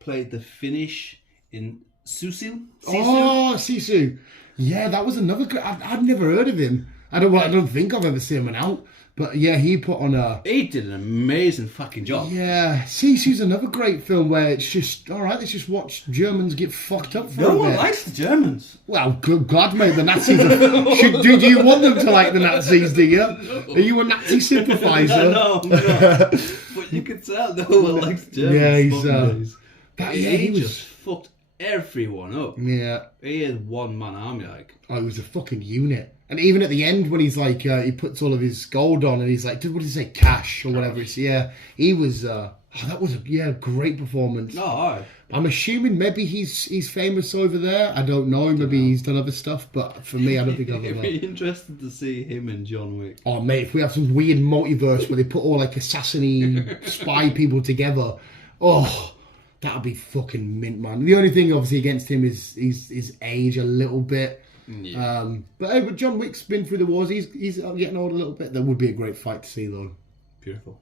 played the Finnish in Sisu. Oh, Sisu. Yeah, that was another. I'd never heard of him. I don't think I've ever seen him out. But yeah, he put on a. He did an amazing fucking job. Yeah, Sisu's another great film where it's just all right. Let's just watch Germans get fucked up for a bit. No one likes the Germans. Well, good God, mate, the Nazis. Do you want them to like the Nazis? Do you? No. Are you a Nazi sympathiser? No, but you can tell no one likes Germans. Yeah, he just fucked everyone up. Yeah, he is one man army like. Oh, he was a fucking unit. And even at the end, when he's like, he puts all of his gold on, and he's like, what did he say, cash or whatever? It's he was. That was a great performance. No, I'm assuming maybe he's famous over there. I don't know. Maybe he's done other stuff, but for me, I don't think I've It'd ever. be interesting to see him and John Wick. Oh mate, if we have some weird multiverse where they put all like assassin-y spy people together, Oh, that'll be fucking mint, man. The only thing obviously against him is his age a little bit. Yeah. But John Wick's been through the wars. He's getting old a little bit. That would be a great fight to see, though. Beautiful.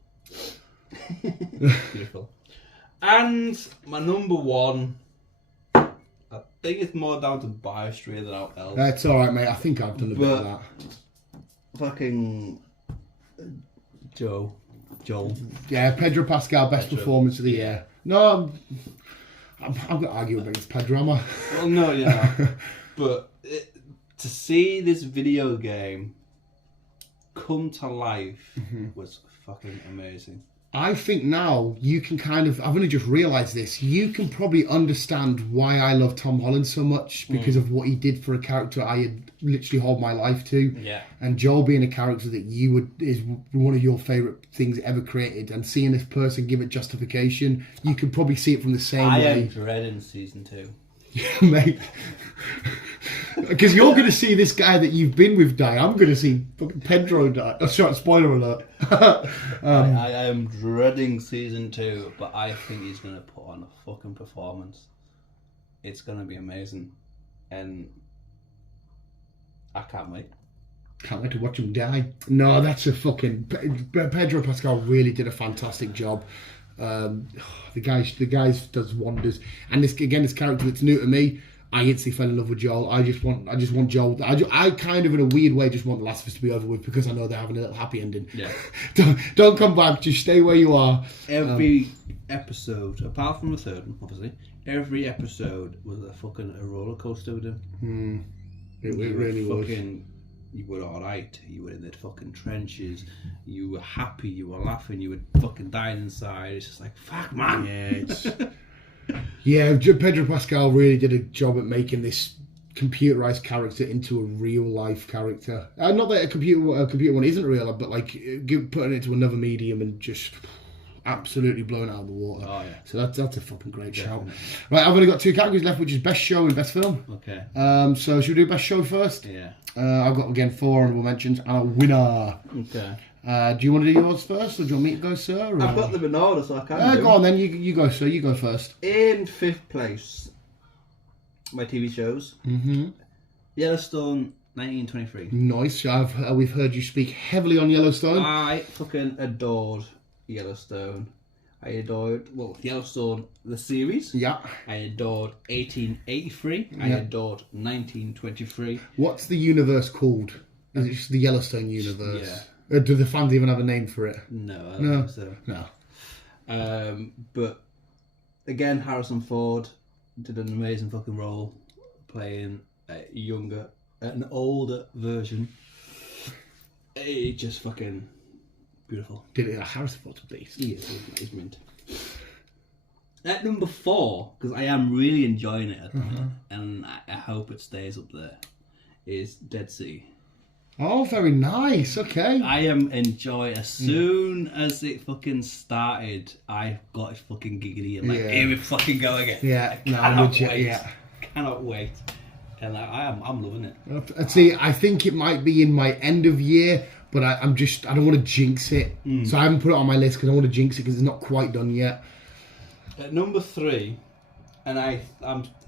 Beautiful. And my number one, I think it's more down to biostry than out else. That's all right, mate. I think I've done a bit of that. Fucking Joel. Yeah, Pedro Pascal, best performance of the year. No, I'm going to argue against Pedro, am I? Well, no, yeah. But to see this video game come to life was fucking amazing. I think now you can I've only just realised this, you can probably understand why I love Tom Holland so much because of what he did for a character I had literally hold my life to. Yeah. And Joel being a character that is one of your favourite things ever created, and seeing this person give it justification, you can probably see it from the same way. I am dreading season 2. Mate. Because you're going to see this guy that you've been with die. I'm going to see fucking Pedro die. Oh, sorry, spoiler alert. I am dreading season 2, but I think he's going to put on a fucking performance. It's going to be amazing. And I can't wait. Can't wait to watch him die. No, that's a fucking... Pedro Pascal really did a fantastic job. The guy does wonders. And this character that's new to me, I instantly fell in love with Joel. I just want Joel. I kind of, in a weird way, just want The Last of Us to be over with because I know they're having a little happy ending. Yeah. Don't come back. Just stay where you are. Every episode, apart from the third one, obviously, every episode was a roller coaster with him. It really was. You were alright. You were in the fucking trenches. You were happy. You were laughing. You were fucking dying inside. It's just like, fuck, man. Yeah, Pedro Pascal really did a job at making this computerized character into a real life character. Not that a computer one isn't real, but like putting it into another medium and just absolutely blown out of the water. Oh yeah. So that's a fucking great shout. Right, I've only got 2 categories left, which is best show and best film. Okay. So should we do best show first? Yeah. I've got again 4 honourable mentions and a winner. Okay. Do you want to do yours first, or do you want me to go, sir? Or? I've got them in order, so I can. Go on then. You go, sir. You go first. In 5th place, my TV shows. Yellowstone, 1923. Nice. We've heard you speak heavily on Yellowstone. I fucking adored Yellowstone. I adored Yellowstone the series. Yeah. I adored 1883. I adored 1923. What's the universe called? Is it just the Yellowstone universe? Yeah. Do the fans even have a name for it? No, I don't think so. No. But again, Harrison Ford did an amazing fucking role playing an older version. It just fucking beautiful. Did it? Harrison Ford's a beast. He is, he's mint. At number 4, because I am really enjoying it at the minute, and I hope it stays up there, is Dead Sea. Oh, very nice. Okay. I am enjoying. As soon as it fucking started, I got fucking giggity and like, here we fucking go again. Yeah. Cannot wait. And I'm loving it. See, I think it might be in my end of year, but I don't want to jinx it. So I haven't put it on my list because I don't want to jinx it because it's not quite done yet. At number 3, and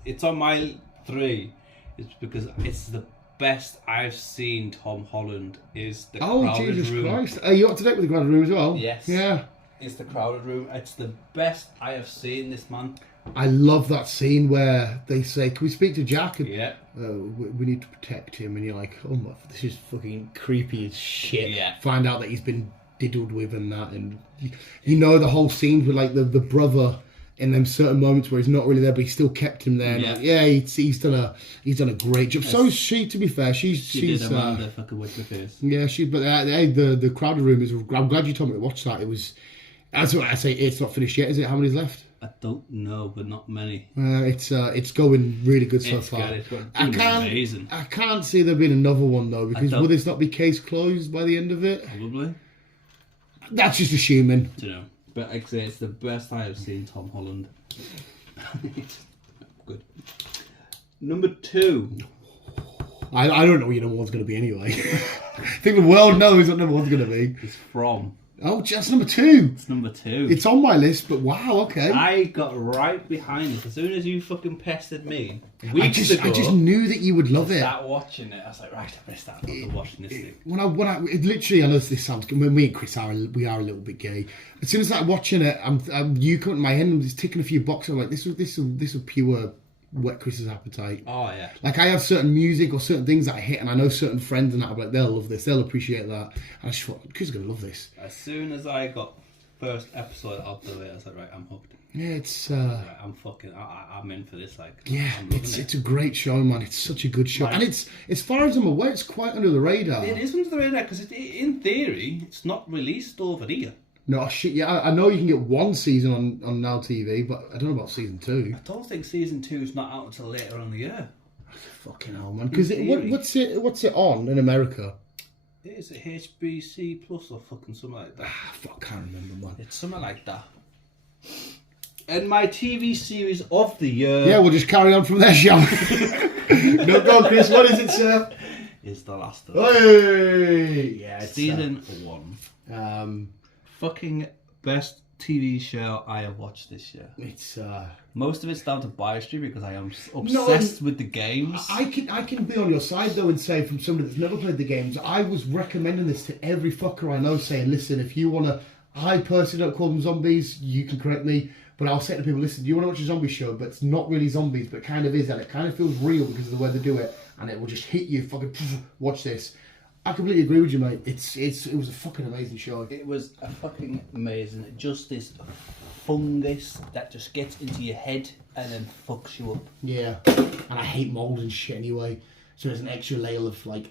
it's on my 3, it's because it's the best I've seen Tom Holland is the Crowded Jesus Room. Christ. Are you up to date with the Crowded Room as well? Yes. Yeah. It's the Crowded Room. It's the best I have seen this man. I love that scene where they say, "Can we speak to Jack?" And, Yeah. we need to protect him. And you're like, oh my, this is fucking creepy as shit. Yeah. Find out that he's been diddled with and that. And you know the whole scenes with like the brother in them certain moments where he's not really there, but he still kept him there. And he's done a great job. So is she, to be fair. She's did Amanda fucking with the face. Yeah, but the Crowded Room is. I'm glad you told me to watch that. It was. That's what I say. It's not finished yet, is it? How many's left? I don't know, but not many. It's going really good so far. Amazing. I can't see there being another one though, because will this not be case closed by the end of it? Probably. That's just assuming. I don't know. But like I say, it's the best I have seen Tom Holland. Good. Number 2. I don't know what your number one's going to be anyway. I think the world knows what number one's going to be. It's From. Oh, that's number 2. It's number 2. It's on my list, but wow, okay. I got right behind it as soon as you fucking pestered me. I just knew that you would love it. Start watching it. I was like, right, I better start watching this thing. When I literally, I know this sounds good. When me and Chris we are a little bit gay. As soon as I started watching it, you come to my head. I'm just ticking a few boxes. I'm like, this will pure whet Chris's appetite. Oh yeah. Like I have certain music or certain things that I hit, and I know certain friends and that. I'm like, they'll love this. They'll appreciate that. And I just thought, Chris is gonna love this. As soon as I got first episode out the way, I was like, right, I'm hooked. Yeah, it's. Right, I'm in for this. Like, Yeah, I'm loving it. it's a great show, man. It's such a good show, and it's as far as I'm aware, it's quite under the radar. It is under the radar because in theory, it's not released over here. No shit. Yeah, I know you can get one season on Now TV, but I don't know about season 2. I don't think season 2 is not out until later on in the year. Fucking hell, man. Because what's it on in America? Is it HBC Plus or fucking something like that? I can't remember, man. It's something like that. And my TV series of the year... Yeah, we'll just carry on from there, shall we? No, go on, Chris. What is it, sir? Is The Last of Us. Hey! Yeah, it's... Season 1. Fucking best TV show I have watched this year. It's... Most of it's down to biostry because I am obsessed with the games. I can be on your side, though, and say, from somebody that's never played the games, I was recommending this to every fucker I know, saying, listen, if you want to... I personally don't call them zombies, you can correct me, but I'll say to people, listen, do you want to watch a zombie show, but it's not really zombies, but it kind of is, and it kind of feels real because of the way they do it, and it will just hit you, fucking, watch this. I completely agree with you, mate. It was a fucking amazing show. It was a fucking amazing. Just this fungus that just gets into your head and then fucks you up. Yeah, and I hate mold and shit anyway. So there's an extra layer of like.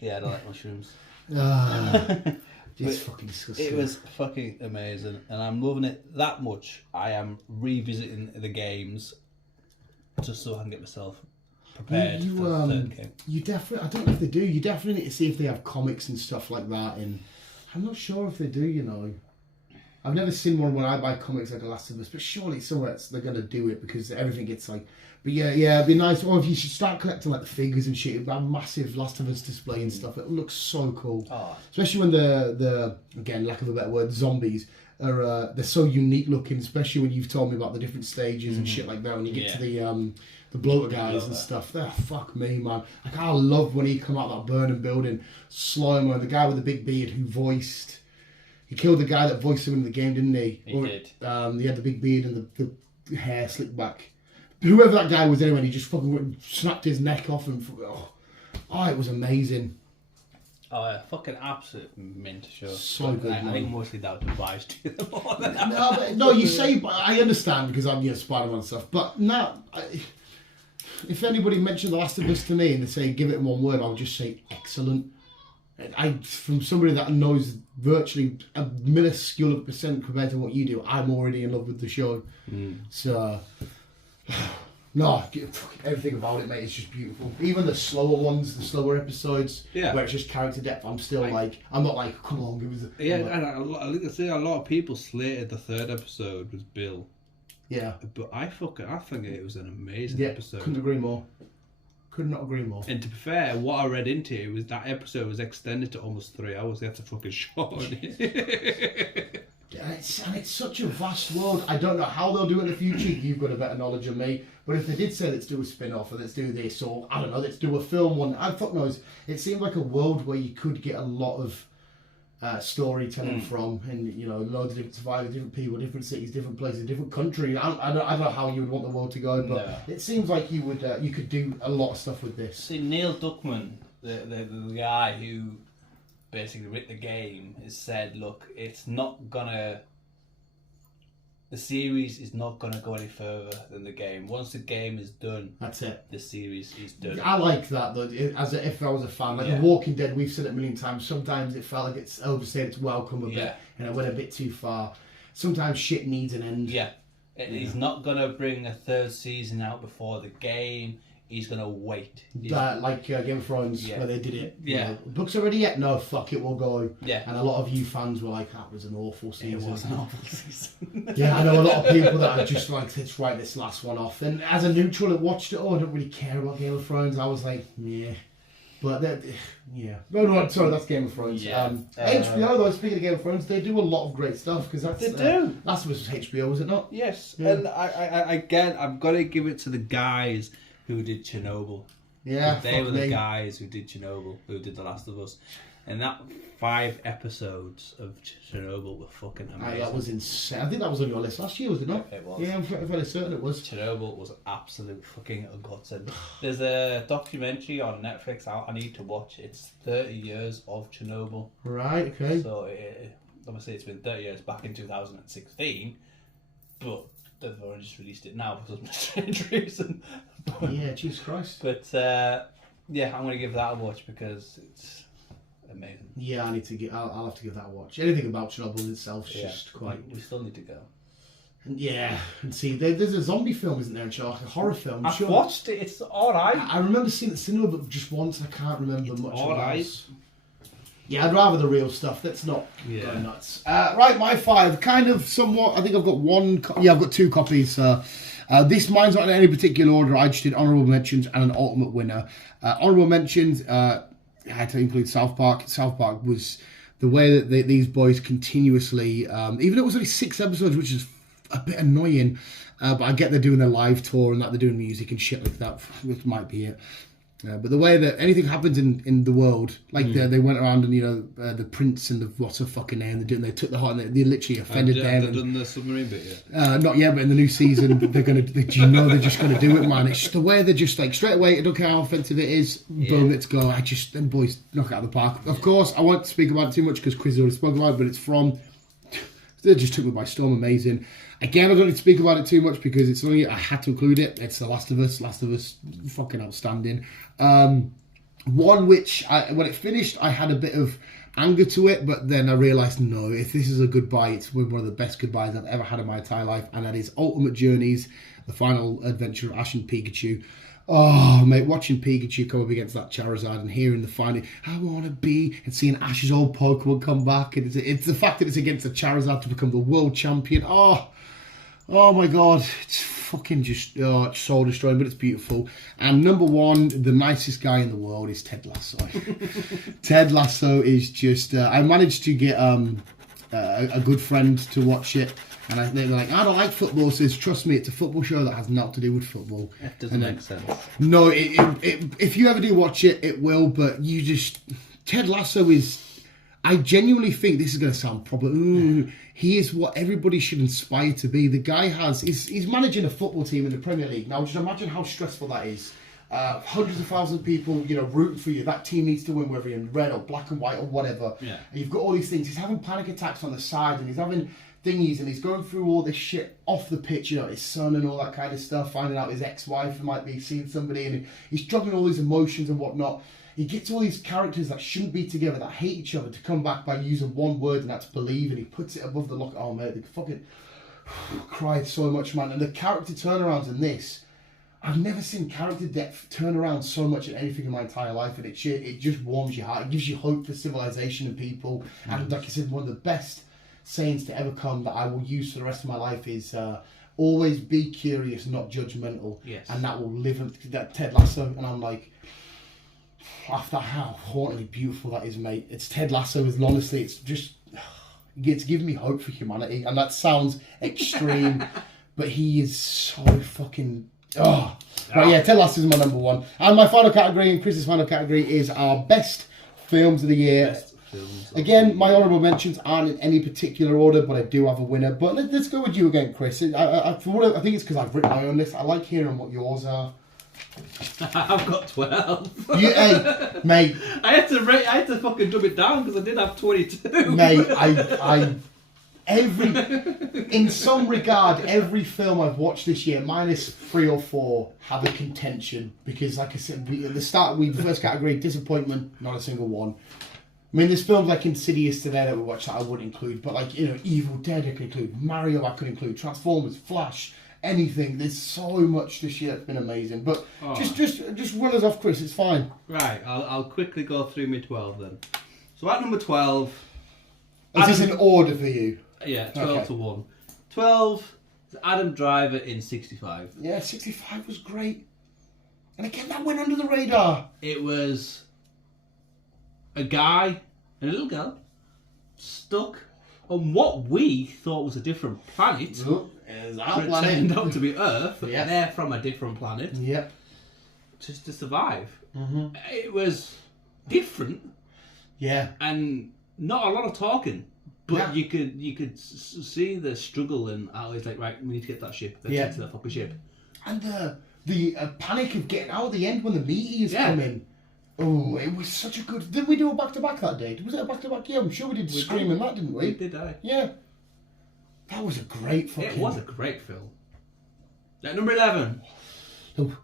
Yeah, I don't like mushrooms. It's fucking disgusting. It was fucking amazing, and I'm loving it that much. I am revisiting the games just so I can get myself prepared for the third game. You definitely, I don't know if they do. You definitely need to see if they have comics and stuff like that. And I'm not sure if they do. You know, I've never seen one when I buy comics like The Last of Us, but surely somewhere they're gonna do it because everything gets like. But yeah, it'd be nice. Or if you should start collecting like the figures and shit, that massive Last of Us display and stuff. It looks so cool, especially when the again, lack of a better word, zombies are they're so unique looking. Especially when you've told me about the different stages and shit like that. When you get to the bloater guys and stuff, they're fuck me, man. Like I love when he come out of that burning building, slow-mo, the guy with the big beard who voiced. He killed the guy that voiced him in the game, didn't he? He did. He had the big beard and the hair slicked back. Whoever that guy was anyway, he just fucking snapped his neck off and... Oh, it was amazing. Oh, yeah, fucking absolute mint show. So good, I man. think mostly down to biostry. No, you say... I understand because I'm Spider-Man and stuff, but now... if anybody mentioned The Last of Us to me and they say, give it in one word, I would just say excellent. From somebody that knows virtually a minuscule percent compared to what you do, I'm already in love with the show. So... No, everything about it, mate, is just beautiful. Even the slower ones, the slower episodes, where it's just character depth, I'm still I'm not like, come on, give us a... Yeah, and I think a lot of people slated the third episode with Bill. Yeah. But I think it was an amazing episode. Couldn't agree more. Could not agree more. And to be fair, what I read into it was that episode was extended to almost 3 hours. They had to fucking shorten it. And it's such a vast world. I don't know how they'll do it in the future. You've got a better knowledge of me. But if they did say, let's do a spin-off or let's do this or, I don't know, let's do a film one. I fuck knows. It seemed like a world where you could get a lot of storytelling from, and you know, loads of different survivors, different people, different cities, different places, different countries. I don't know how you would want the world to go, but it seems like you would you could do a lot of stuff with this. See, Neil Druckmann, the guy who basically wrote the game, has said, look, the series is not gonna go any further than the game. Once the game is done, that's it. The series is done. I like that though. If I was a fan, like The Walking Dead, we've said it a million times. Sometimes it felt like it's overstayed its welcome a bit, and it went a bit too far. Sometimes shit needs an end. Yeah, he's not gonna bring a third season out before the game. He's gonna wait. Like Game of Thrones, where they did it. Yeah. You know, books already yet? No, fuck it, we'll go. Yeah. And a lot of you fans were like, that was an awful season. It was an awful season. Yeah, I know a lot of people that are just like, let's write this last one off. And as a neutral that watched it, I don't really care about Game of Thrones. I was like, yeah. But yeah, no, sorry, that's Game of Thrones. Yeah. HBO though, speaking of Game of Thrones, they do a lot of great stuff because that's They do. Last of Us was HBO, was it not? Yes, Yeah. and I again, I've got to give it to the guys who did Chernobyl. Yeah, They were the me. guys who did Chernobyl, who did The Last of Us. And that 5 episodes of Chernobyl were fucking amazing. That was insane. I think that was on your list last year, was it not? It was. Yeah, I'm fairly certain it was. Chernobyl was absolute fucking godsend. There's a documentary on Netflix I need to watch. It's 30 years of Chernobyl. Right, okay. So obviously it's been 30 years back in 2016, but they've already just released it now for some strange reason. Yeah, Jesus Christ. But yeah, I'm going to give that a watch because it's amazing. Yeah, I need to I'll have to give that a watch. Anything about Chernobyl itself is just quite. We still need to go. And yeah, and see, there's a zombie film, isn't there? A horror film. I've watched it. It's all right. I remember seeing it at cinema, but just once. I can't remember much all of right. it. Yeah, I'd rather the real stuff. Let's not Yeah. go nuts. Right, my 5, kind of somewhat. I think I've got one. I've got 2 copies. This mine's not in any particular order. I just did honourable mentions and an ultimate winner. Honourable mentions. I had to include South Park. South Park was the way that these boys continuously, even though it was only 6 episodes, which is a bit annoying, but I get they're doing their live tour and that they're doing music and shit like that, which might be it. But the way that anything happens in the world, like they went around and the prince and the what's her fucking name, they took the heart and they literally offended them. Have they done the submarine bit yet? Not yet, but in the new season they're just gonna do it, man. It's just the way they're just like straight away. I don't care how offensive it is. Boom, let's go. Them boys knock it out of the park. Of course, I won't speak about it too much because Chris already spoke about it, but it's from. They just took me by storm. Amazing. Again, I don't need to speak about it too much because it's only I had to include it. It's The Last of Us. Last of Us, fucking outstanding. One which, when it finished, I had a bit of anger to it, but then I realised, no, if this is a goodbye, it's one of the best goodbyes I've ever had in my entire life, and that is Ultimate Journeys, the final adventure of Ash and Pikachu. Oh, mate, watching Pikachu come up against that Charizard and hearing the final, I want to be, and seeing Ash's old Pokemon come back, and it's the fact that it's against the Charizard to become the world champion. Oh my God, it's fucking just it's soul destroying, but it's beautiful. And number 1, the nicest guy in the world is Ted Lasso. Ted Lasso is just, I managed to get a good friend to watch it. And they were like, I don't like football. Says, trust me, it's a football show that has nothing to do with football. It doesn't make sense. No, if you ever do watch it, it will. But Ted Lasso is. I genuinely think this is going to sound proper. He is what everybody should aspire to be. The guy he's managing a football team in the Premier League. Now, just imagine how stressful that is. Hundreds of thousands of people, rooting for you. That team needs to win, whether you're in red or black and white or whatever. Yeah. And you've got all these things. He's having panic attacks on the side, and he's having thingies, and he's going through all this shit off the pitch, his son and all that kind of stuff, finding out his ex-wife might be seeing somebody, and he's juggling all these emotions and whatnot. He gets all these characters that shouldn't be together, that hate each other, to come back by using one word, and that's believe, and he puts it above the lock. Oh, mate, they fucking cried so much, man. And the character turnarounds in this, I've never seen character depth turn around so much in anything in my entire life, and it just warms your heart. It gives you hope for civilization and people. And like I said, one of the best sayings to ever come that I will use for the rest of my life is always be curious, not judgmental. Yes. And that will live that Ted Lasso. And I'm like, after how hauntingly beautiful that is, mate. It's Ted Lasso, is honestly, it's giving me hope for humanity. And that sounds extreme, but he is so fucking Right, yeah, Ted Lasso is my number 1. And my final category, and Chris's final category, is our best films of the year. Again, my honourable mentions aren't in any particular order, but I do have a winner. But let's go with you again, Chris. I think it's because I've written my own list. I like hearing what yours are. I've got 12. Hey, mate. I had to fucking dumb it down because I did have 22. Mate, in some regard, every film I've watched this year, minus 3 or 4, have a contention. Because, like I said, at the start, the first category, disappointment, not a single one. I mean, there's films like Insidious today that we watched that I would include, but Evil Dead I could include, Mario I could include, Transformers, Flash, anything. There's so much this year that's been amazing. But just run us off, Chris. It's fine. Right, I'll quickly go through my 12 then. So at number 12, Is this in order for you? Yeah, 12 to 1. 12 is Adam Driver in 65. Yeah, 65 was great. And again, that went under the radar. It was a guy and a little girl stuck on what we thought was a different planet. Is our It planet. turned out to be Earth. Yeah. They're from a different planet. Yep. Just to survive. Mm-hmm. It was different Yeah. and not a lot of talking. But Yeah. you could see the struggle and how he's like, right, we need to get that ship. Let's Yeah. get to that fucking ship. And the panic of getting out at the end when the meteors Yeah. come in. Oh, it was such a good. Did we do a back-to-back that day? Was it a back-to-back? Yeah, I'm sure we did Scream and that, didn't we? We did, I. Yeah. That was a great fucking. It was a great film. At number 11, Oh,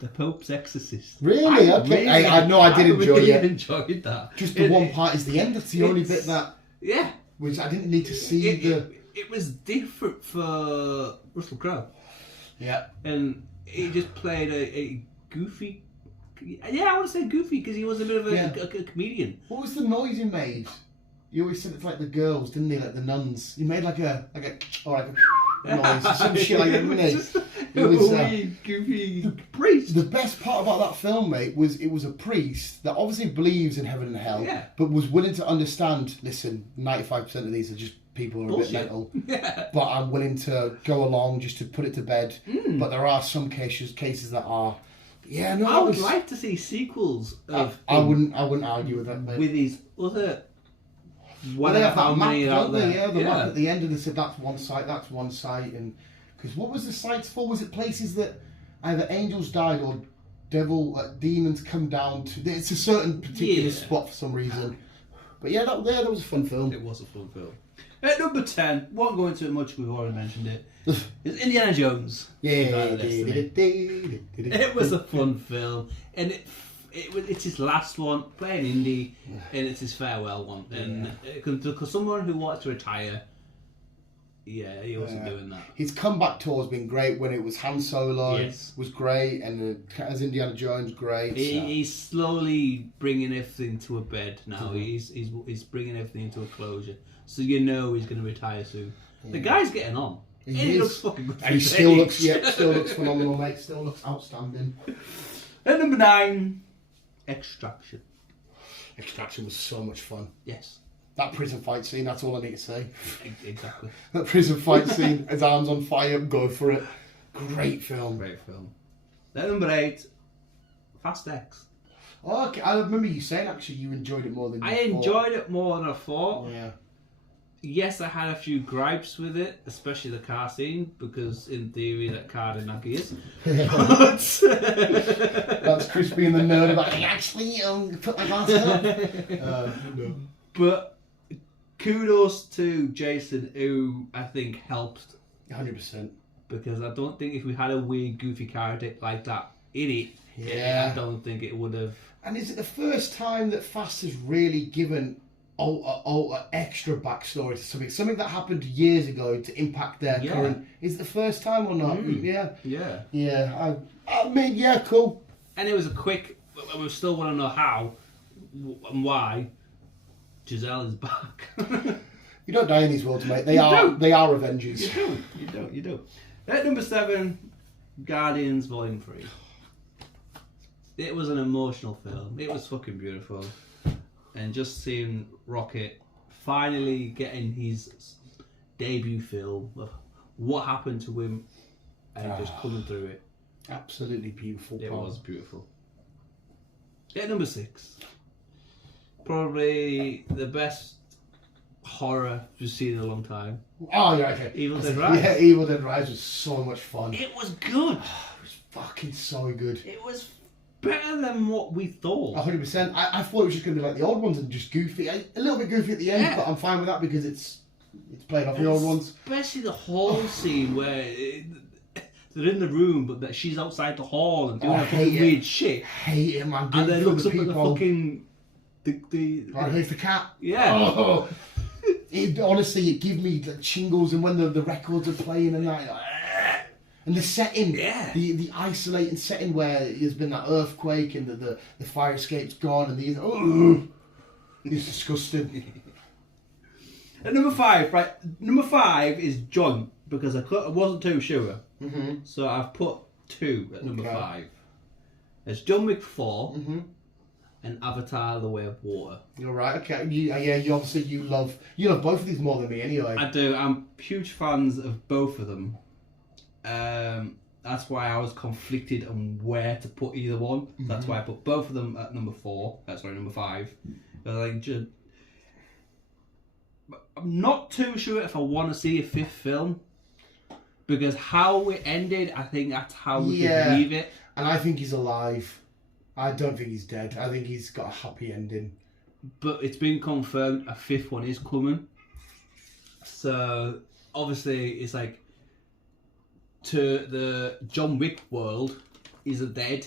The Pope's Exorcist. really? Okay. I know I did enjoy really it. enjoyed that. Just the one part is the end. That's the only bit that Yeah. which I didn't need to see the. It was different for Russell Crowe. Yeah. And he just played a goofy. Yeah, I want to say goofy because he was a bit of a comedian. What was the noise he made? You always said it's like the girls, didn't they? Like the nuns. He made like a noise, some shit like that, didn't he? It was goofy priest. the best part about that film, mate, was it was a priest that obviously believes in heaven and hell, Yeah. but was willing to understand. Listen, 95% of these are just people who are Bullshit. a bit mental. Yeah. But I'm willing to go along just to put it to bed. But there are some cases that are. Yeah, no, I would like to see sequels of. I wouldn't argue with that. Mate. with these other. Well, they have how that map, many are out don't they? there? Yeah, the map at the end, and they said that's one site, and because what was the sites for? Was it places that either angels died or demons come down to? It's a certain particular spot for some reason. But yeah, that was a fun film. It was a fun film. At number 10, won't go into it much. We've already mentioned it. It's Indiana Jones. Yeah, It was a fun film, and it's his last one playing indie, and it's his farewell one. And because someone who wants to retire, he wasn't doing that. His comeback tour has been great. When it was Han Solo, was great, and as Indiana Jones, great. He's slowly bringing everything to a bed now. He's bringing everything into a closure. So he's going to retire soon. The guy's getting on. He looks fucking good. And he still looks phenomenal, mate. Still looks outstanding. At number 9, Extraction. Extraction was so much fun. Yes. That prison fight scene, that's all I need to say. Exactly. That prison fight scene, his arms on fire, go for it. Great film. Great film. At number 8, Fast X. Oh, okay. I remember you saying actually you enjoyed it more than you I thought. enjoyed it more than I thought. Yeah. Yes, I had a few gripes with it, especially the car scene, because in theory that car didn't have gears. That's Chris being the nerd about actually put my glasses on. No. But kudos to Jason, who I think helped, 100%. because I don't think if we had a weird, goofy character like that in it, Yeah. I don't think it would have. And is it the first time that Fast has really given extra backstory to something that happened years ago to impact their current? Is it the first time or not? Yeah. I mean, yeah, cool. And it was a quick. We still want to know how and why Giselle is back. You don't die in these worlds, mate. They are Avengers. You do. At number 7, Guardians Volume 3. It was an emotional film. It was fucking beautiful. And just seeing Rocket finally getting his debut film of what happened to him and just coming through it. Absolutely beautiful. It was beautiful. At number 6, probably the best horror we've seen in a long time. Oh, yeah, okay. Evil Dead Rise. Yeah, Evil Dead Rise was so much fun. It was good. It was fucking so good. It was better than what we thought. 100%. I thought it was just going to be like the old ones and just goofy. A little bit goofy at the end, but I'm fine with that because it's played off the old ones. Especially the hall scene where they're in the room, but that she's outside the hall and doing weird shit. Hate it, man. And then looks up at the fucking... Right, here's the cat. Yeah. Oh. Honestly, it gives me like shingles, and when the records are playing and that, like, and the setting, the isolating setting where there's been that earthquake and the fire escape's gone and it's disgusting. At number 5, right? Number 5 is joint because I wasn't too sure, so I've put 2 at number 5. It's John Wick 4 and Avatar: The Way of Water. You're right. Okay. You obviously you love both of these more than me anyway. I do. I'm huge fans of both of them. That's why I was conflicted on where to put either one. Mm-hmm. That's why I put both of them at number 5. But I'm not too sure if I want to see a fifth film, because how it ended, I think that's how we could leave it. And I think he's alive. I don't think he's dead. I think he's got a happy ending. But it's been confirmed a fifth one is coming. So obviously it's like, to the John Wick world, he's dead.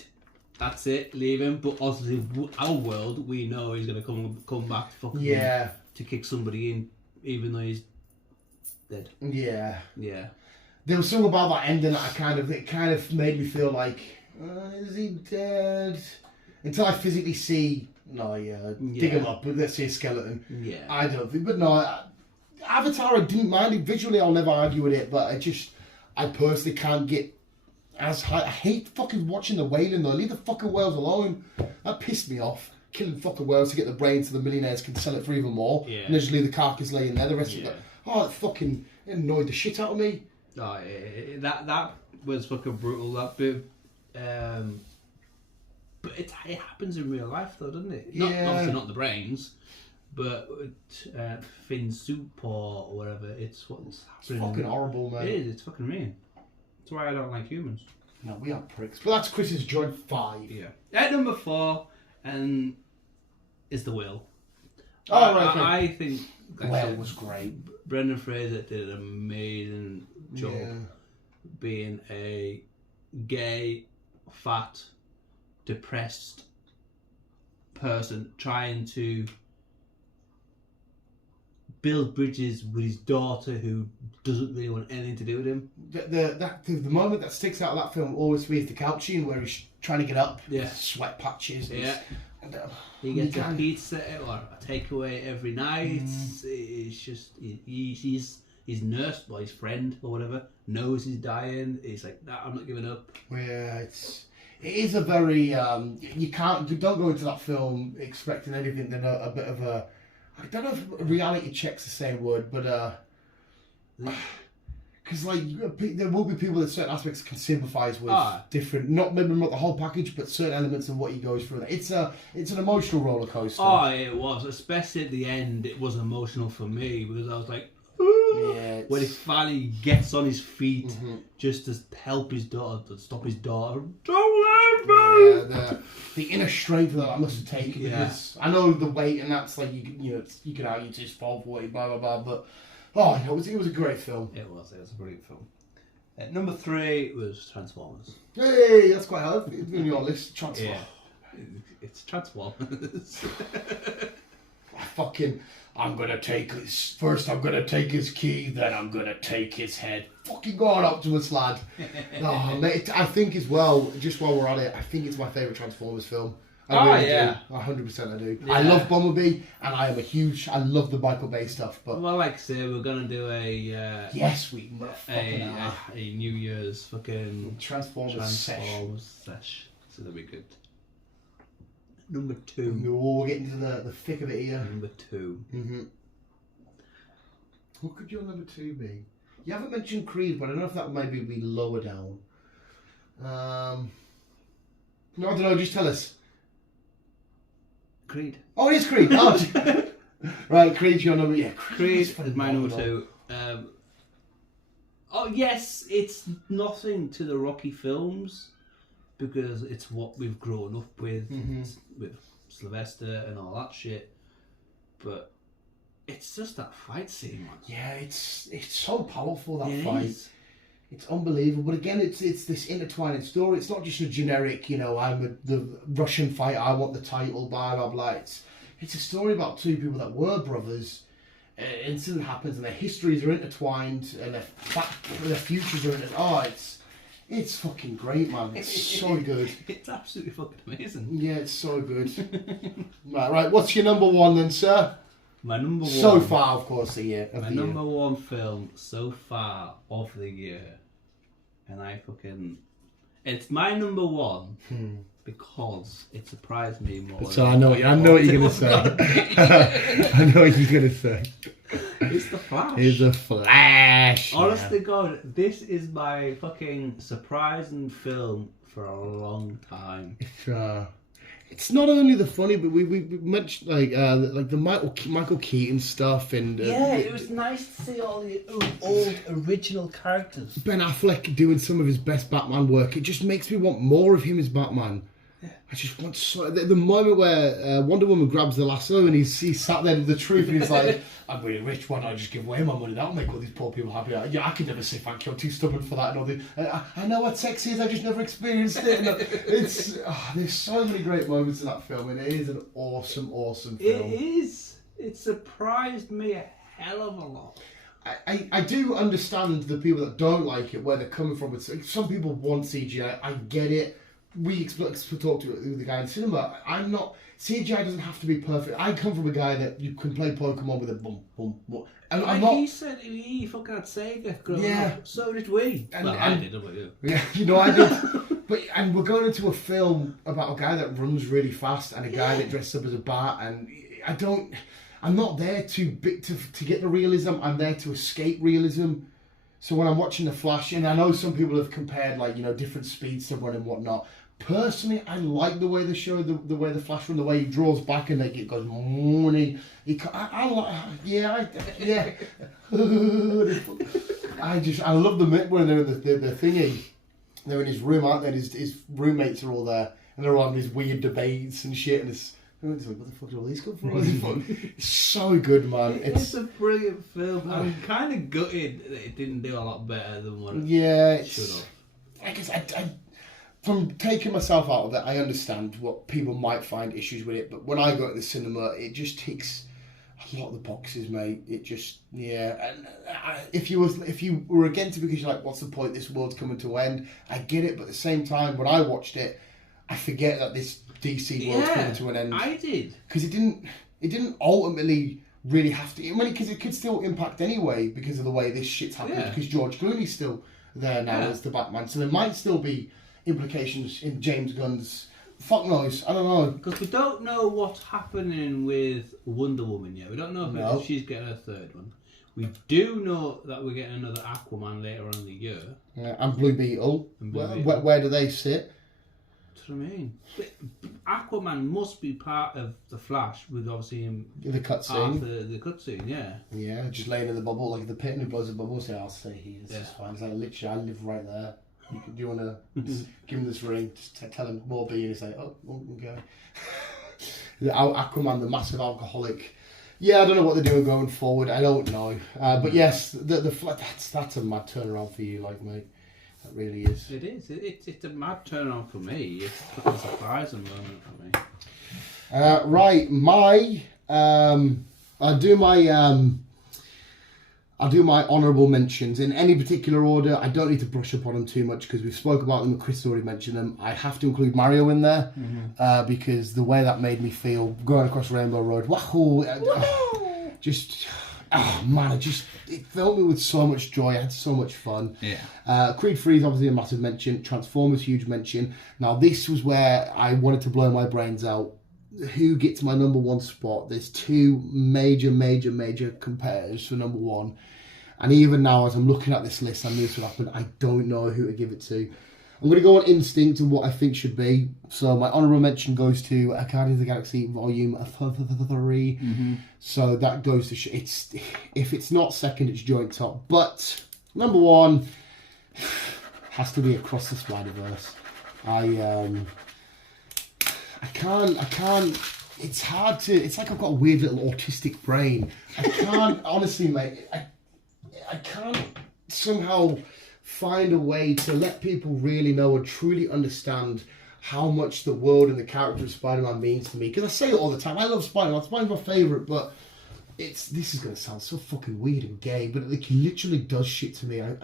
That's it, leave him. But obviously our world, we know he's gonna come back to kick somebody in, even though he's dead. Yeah. There was something about that ending that it kind of made me feel like, is he dead? Until I physically see, dig him up, let's see a skeleton. Yeah. I don't think, but no, Avatar, I didn't mind it. Visually, I'll never argue with it, but I personally can't get as high. I hate fucking watching the whaling though. Leave the fucking whales alone. That pissed me off. Killing fucking whales to get the brains so the millionaires can sell it for even more. Yeah. And then just leave the carcass laying there. The rest of it, it fucking annoyed the shit out of me. Oh, that was fucking brutal. That bit. But it happens in real life though, doesn't it? Obviously not the brains. But fin soup or whatever, it's what's happening. It's fucking horrible, man. It is, it's fucking mean. That's why I don't like humans. No, we are pricks. But that's Chris's joint 5. Yeah. At number 4, is The Whale. Oh, right. I think The Whale was great. Brendan Fraser did an amazing job being a gay, fat, depressed person trying to build bridges with his daughter who doesn't really want anything to do with him. The moment that sticks out of that film always for me is the couch scene where he's trying to get up, sweat patches. He gets a pizza or a takeaway every night. It's just he's nursed by his friend or whatever, knows he's dying. He's like, nah, I'm not giving up. Yeah, it is a very you don't go into that film expecting anything than a bit of a, I don't know if reality check's the same word, but because there will be people that certain aspects can sympathise with different, maybe not the whole package, but certain elements of what he goes through. It's an emotional roller coaster. Oh, it was, especially at the end. It was emotional for me because I was like, when he finally gets on his feet just to help his daughter, to stop his daughter. Don't leave me! Yeah, the inner strength that I must have taken, because I know the weight, and that's like, you could argue it's his fault for it, blah blah blah, but it was a great film. It was a brilliant film. Number 3 was Transformers. Hey, that's quite hard. It's been on your list. Transformers. Yeah. It's Transformers. I'm gonna take his his key, then I'm gonna take his head. Fucking going up to us, lad. Mate, I think as well, just while we're at it, I think it's my favourite Transformers film. I really do. 100% I do. Yeah. I love Bumblebee, and I love the Michael Bay stuff. But like I say, we're gonna do a a New Year's fucking Transformers sesh. So that'll be good. Number 2. We're getting to the thick of it here. Number 2. Mm-hmm. What could your number 2 be? You haven't mentioned Creed, but I don't know if that maybe be lower down. No, I don't know. Just tell us. Creed. Oh, it is Creed. Oh, right, Creed's your number. Yeah, Creed is my number 2. Yes, it's nothing to the Rocky films, because it's what we've grown up with, with Sylvester and all that shit. But it's just that fight scene, man. Yeah, it's so powerful, that fight. It's unbelievable. But again, it's this intertwining story. It's not just a generic, I'm the Russian fighter, I want the title, blah, blah, blah. It's a story about two people that were brothers. An incident happens and their histories are intertwined and their futures are intertwined. It's fucking great, man. It's so good. It's absolutely fucking amazing. Yeah, it's so good. Right. What's your number 1 then, sir? My number 1. So far, of course, the year. My number 1 film so far of the year. And it's my number 1 because it surprised me more. So I know what you're going to say. I know what you're going to say. It's the Flash. It's the Flash. Honest to God, this is my fucking surprising film for a long time. It's not only the funny, but we mentioned like the Michael Keaton stuff and yeah, it was nice to see all the old original characters. Ben Affleck doing some of his best Batman work. It just makes me want more of him as Batman. Yeah. I just want the moment where Wonder Woman grabs the lasso and he's sat there with the truth and he's like, I'm really rich, why don't I just give away my money? That'll make all these poor people happy. Yeah, I could never say thank you, I'm too stubborn for that. And I know what sex is, I just never experienced it. There's so many great moments in that film, and it is an awesome film. It is. It surprised me a hell of a lot. I do understand the people that don't like it, where they're coming from. Some people want CGI, I get it. We talked to the guy in cinema. CGI doesn't have to be perfect. I come from a guy that you can play Pokemon with a boom, boom, boom. And like he said he fucking had Sega growing up. So did we. I did, about you. Yeah, I did. And we're going into a film about a guy that runs really fast and a guy that dresses up as a bat, and I'm not there to get the realism. I'm there to escape realism. So when I'm watching The Flash, and I know some people have compared different speeds to run and whatnot. Personally, I like the way they show the way the Flash run, the way he draws back and it goes morning. I love the bit when they're the thingy. They're in his room, aren't they? And his roommates are all there, and they're all having these weird debates and shit. And it's like, what the fuck did all these come from? It's so good, man. It's a brilliant film. I'm kind of gutted that it didn't do a lot better than what it should have. I guess from taking myself out of it, I understand what people might find issues with it, but when I go to the cinema, it just ticks a lot of the boxes, mate. It just, and if you were against it because you're like, what's the point? This world's coming to an end. I get it, but at the same time, when I watched it, I forget that this DC world's coming to an end. I did, because it didn't ultimately really have to. Because it could still impact anyway because of the way this shit's happening. Because George Clooney's still there now as the Batman, so there might still be implications in James Gunn's. Fuck knows, I don't know. Because we don't know what's happening with Wonder Woman yet. We don't know if she's getting a third one. We do know that we're getting another Aquaman later on in the year. And Blue Beetle. Where do they sit? That's what I mean. Aquaman must be part of the Flash with obviously him. The cutscene. The cutscene, yeah. Yeah, just laying in the bubble like the pit and he blows a bubble. Say, I'll stay here. It's fine. It's like literally, I live right there. Do you want to give him this ring? Just tell him more beer. And he's like, oh, okay. Aquaman, the massive alcoholic. Yeah, I don't know what they're doing going forward. I don't know. But yes, that's a mad turnaround for you, like, mate. That really is. It is. It's a mad turnaround for me. It's a surprising moment for me. Right, I'll do my honourable mentions in any particular order. I don't need to brush up on them too much because we've spoke about them and Chris already mentioned them. I have to include Mario in there because the way that made me feel going across Rainbow Road. Wahoo! It filled me with so much joy. I had so much fun. Yeah. Creed 3 is obviously a massive mention. Transformers, huge mention. Now this was where I wanted to blow my brains out. Who gets my number one spot? There's two major competitors for number one. And even now, as I'm looking at this list, I knew this would happen. I don't know who to give it to. I'm going to go on instinct and what I think should be. So my honourable mention goes to Guardians of the Galaxy Volume 3. So that goes to... if it's not second, it's joint top. But number one has to be Across the Spider-Verse. I can't, it's hard to, it's like I've got a weird little autistic brain. I can't, honestly, mate, I can't somehow find a way to let people really know and truly understand how much the world and the character of Spider-Man means to me. Because I say it all the time, I love Spider-Man, Spider-Man's my favourite, but this is going to sound so fucking weird and gay, but it literally does shit to me. I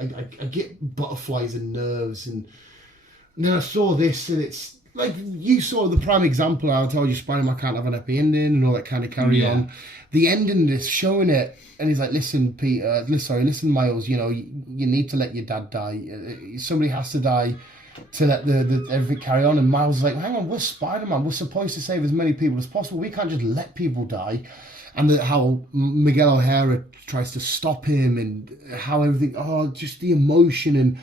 get butterflies and nerves, and then I saw this, and it's, like, you saw the prime example. I told you Spider-Man can't have an happy ending and all that kind of carry on. The ending is showing it, and he's like, listen, Peter, listen, Miles, you need to let your dad die. Somebody has to die. to let the everything carry on. And Miles is like, hang on, we're Spider-Man. We're supposed to save as many people as possible. We can't just let people die. And how Miguel O'Hara tries to stop him, and how everything, just the emotion, and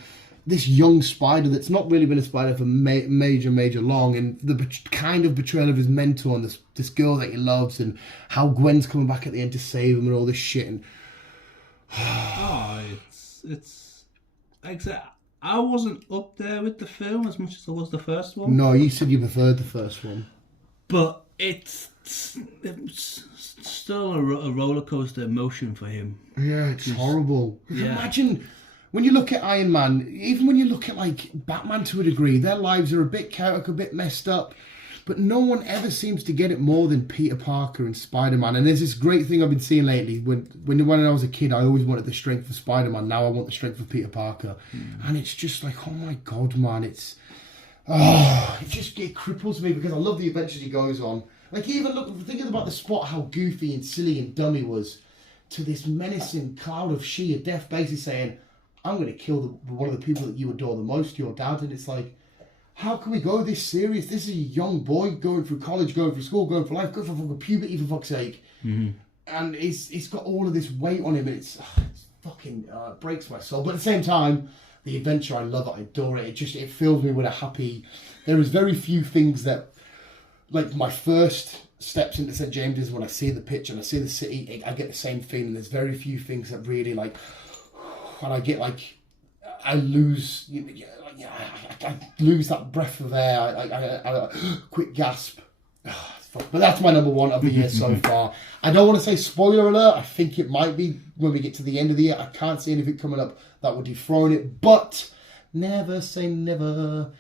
this young Spider that's not really been a Spider for major long, and the kind of betrayal of his mentor and this girl that he loves, and how Gwen's coming back at the end to save him and all this shit. And it's exactly. I wasn't up there with the film as much as I was the first one. No, you said you preferred the first one. But it's still a roller coaster emotion for him. Yeah, it's horrible. Yeah. Imagine when you look at Iron Man, even when you look at like Batman to a degree, their lives are a bit chaotic, a bit messed up. But no one ever seems to get it more than Peter Parker and Spider-Man. And there's this great thing I've been seeing lately. When I was a kid, I always wanted the strength of Spider-Man. Now I want the strength of Peter Parker. And it's just like, oh my God, man. It cripples me because I love the adventures he goes on. Like, even thinking about the spot, how goofy and silly and dumb he was, to this menacing cloud of sheer death basically saying, I'm going to kill one of the people that you adore the most, your dad. And it's like, how can we go this serious? This is a young boy going through college, going through school, going for life, going for fucking puberty, for fuck's sake. Mm-hmm. And he's got all of this weight on him, and it's fucking breaks my soul. But at the same time, the adventure, I love it, I adore it. It fills me with a happy... There is very few things that... Like, my first steps into St. James is when I see the pitch and I see the city, I get the same feeling. There's very few things that really, like... And I get, like... I lose... I lose that breath of air. I quick gasp. But that's my number one of the year so far. I don't want to say spoiler alert. I think it might be when we get to the end of the year. I can't see anything coming up that would dethrone it. But never say never,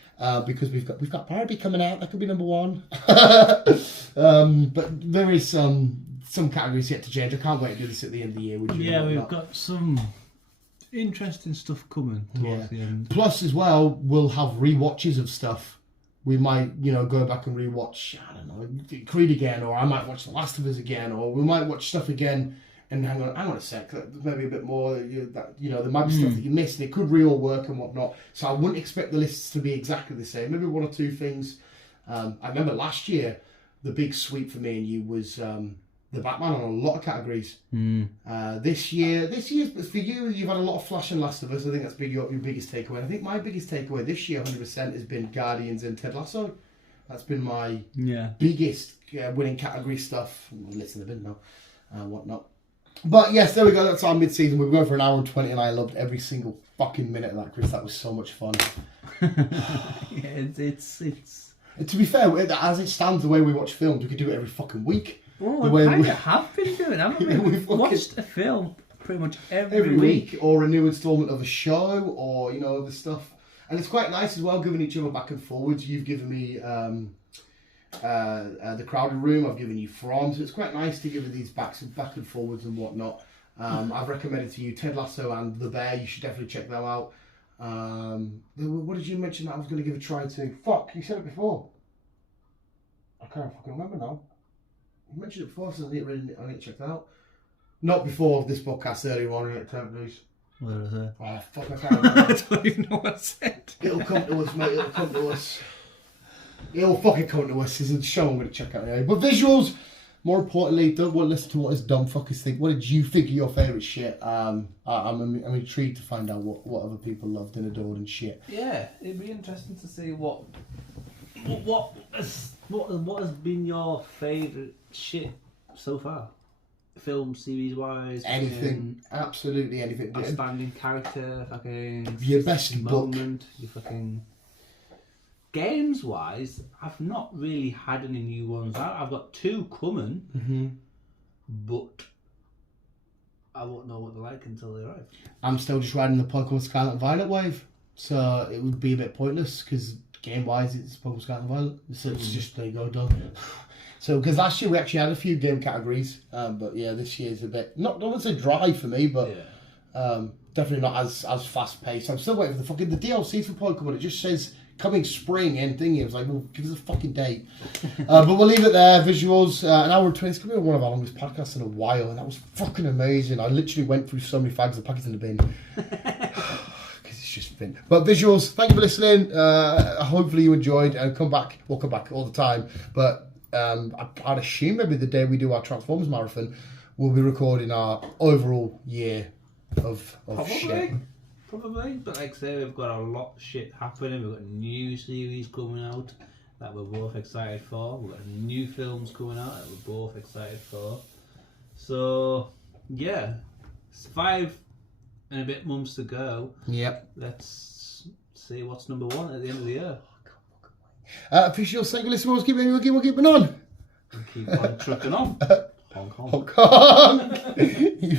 because we've got Barbie coming out. That could be number one. But there is some categories yet to change. I can't wait to do this at the end of the year. We've got some interesting stuff coming towards the end. Plus, as well, we'll have rewatches of stuff. We might, go back and rewatch, I don't know, Creed again, or I might watch The Last of Us again, or we might watch stuff again and hang on a sec, maybe a bit more, there might be stuff that you missed, and it could all work and whatnot. So I wouldn't expect the lists to be exactly the same. Maybe one or two things. I remember last year, the big sweep for me and you was... the Batman on a lot of categories. This year, for you, you've had a lot of Flash and Last of Us. I think that's your biggest takeaway. I think my biggest takeaway this year, 100%, has been Guardians and Ted Lasso. That's been my biggest winning category stuff. Listen to the bin now, whatnot. But yes, there we go. That's our mid-season. We're going for an hour and 20, and I loved every single fucking minute of that, Chris. That was so much fun. It's. To be fair, as it stands, the way we watch films, we could do it every fucking week. Oh, we kind of have been doing, haven't we? We've watched a film pretty much every week. Or a new instalment of a show, or, other stuff. And it's quite nice as well, giving each other back and forwards. You've given me The Crowded Room, I've given you From, so it's quite nice to give these back and forwards and whatnot. I've recommended to you Ted Lasso and The Bear. You should definitely check them out. What did you mention that I was going to give a try to? Fuck, you said it before. I can't fucking remember now. You mentioned it before, so I need to check that out. Not before this podcast, earlier on in News. What did I say? Oh, fuck, I can't remember. I don't even know what I said. It'll come to us, mate. It'll come to us. It'll fucking come to us. It's a show I'm going to check out anyway. But visuals, more importantly, don't want to listen to what us dumb fuckers think. What did you think of your favourite shit? I'm intrigued to find out what other people loved and adored and shit. Yeah, it'd be interesting to see what has been your favourite shit so far? Film, series wise? Anything. Absolutely anything. Outstanding character, fucking... Your best moment, book. Your fucking... Games wise, I've not really had any new ones out. I've got 2 coming, but I won't know what they're like until they arrive. I'm still just riding the Pokemon Scarlet and Violet wave, so it would be a bit pointless because game wise it's Pokemon Scarlet and Violet, so it's just there you go, done. So because last year we actually had a few game categories, but yeah, this year's a bit not want to say dry for me, but definitely not as fast paced. I'm still waiting for the DLC for Pokemon. It just says coming spring and thingy. I was like, well, give us a fucking date. But we'll leave it there. Visuals, an hour and 20. It's going to be one of our longest podcasts in a while, and that was fucking amazing. I literally went through so many fags of packets in the bin. Because it's just something. But visuals, thank you for listening. Hopefully you enjoyed and come back. We'll come back all the time. But I'd assume maybe the day we do our Transformers marathon, we'll be recording our overall year of shit. Probably, but like I say, we've got a lot of shit happening. We've got a new series coming out that we're both excited for. We've got new films coming out that we're both excited for. So, yeah, it's 5 and a bit months to go. Yep. Let's see what's number 1 at the end of the year. Official second listen, we'll keep it on. And keep on trucking on. Hong Kong. Hong Kong. You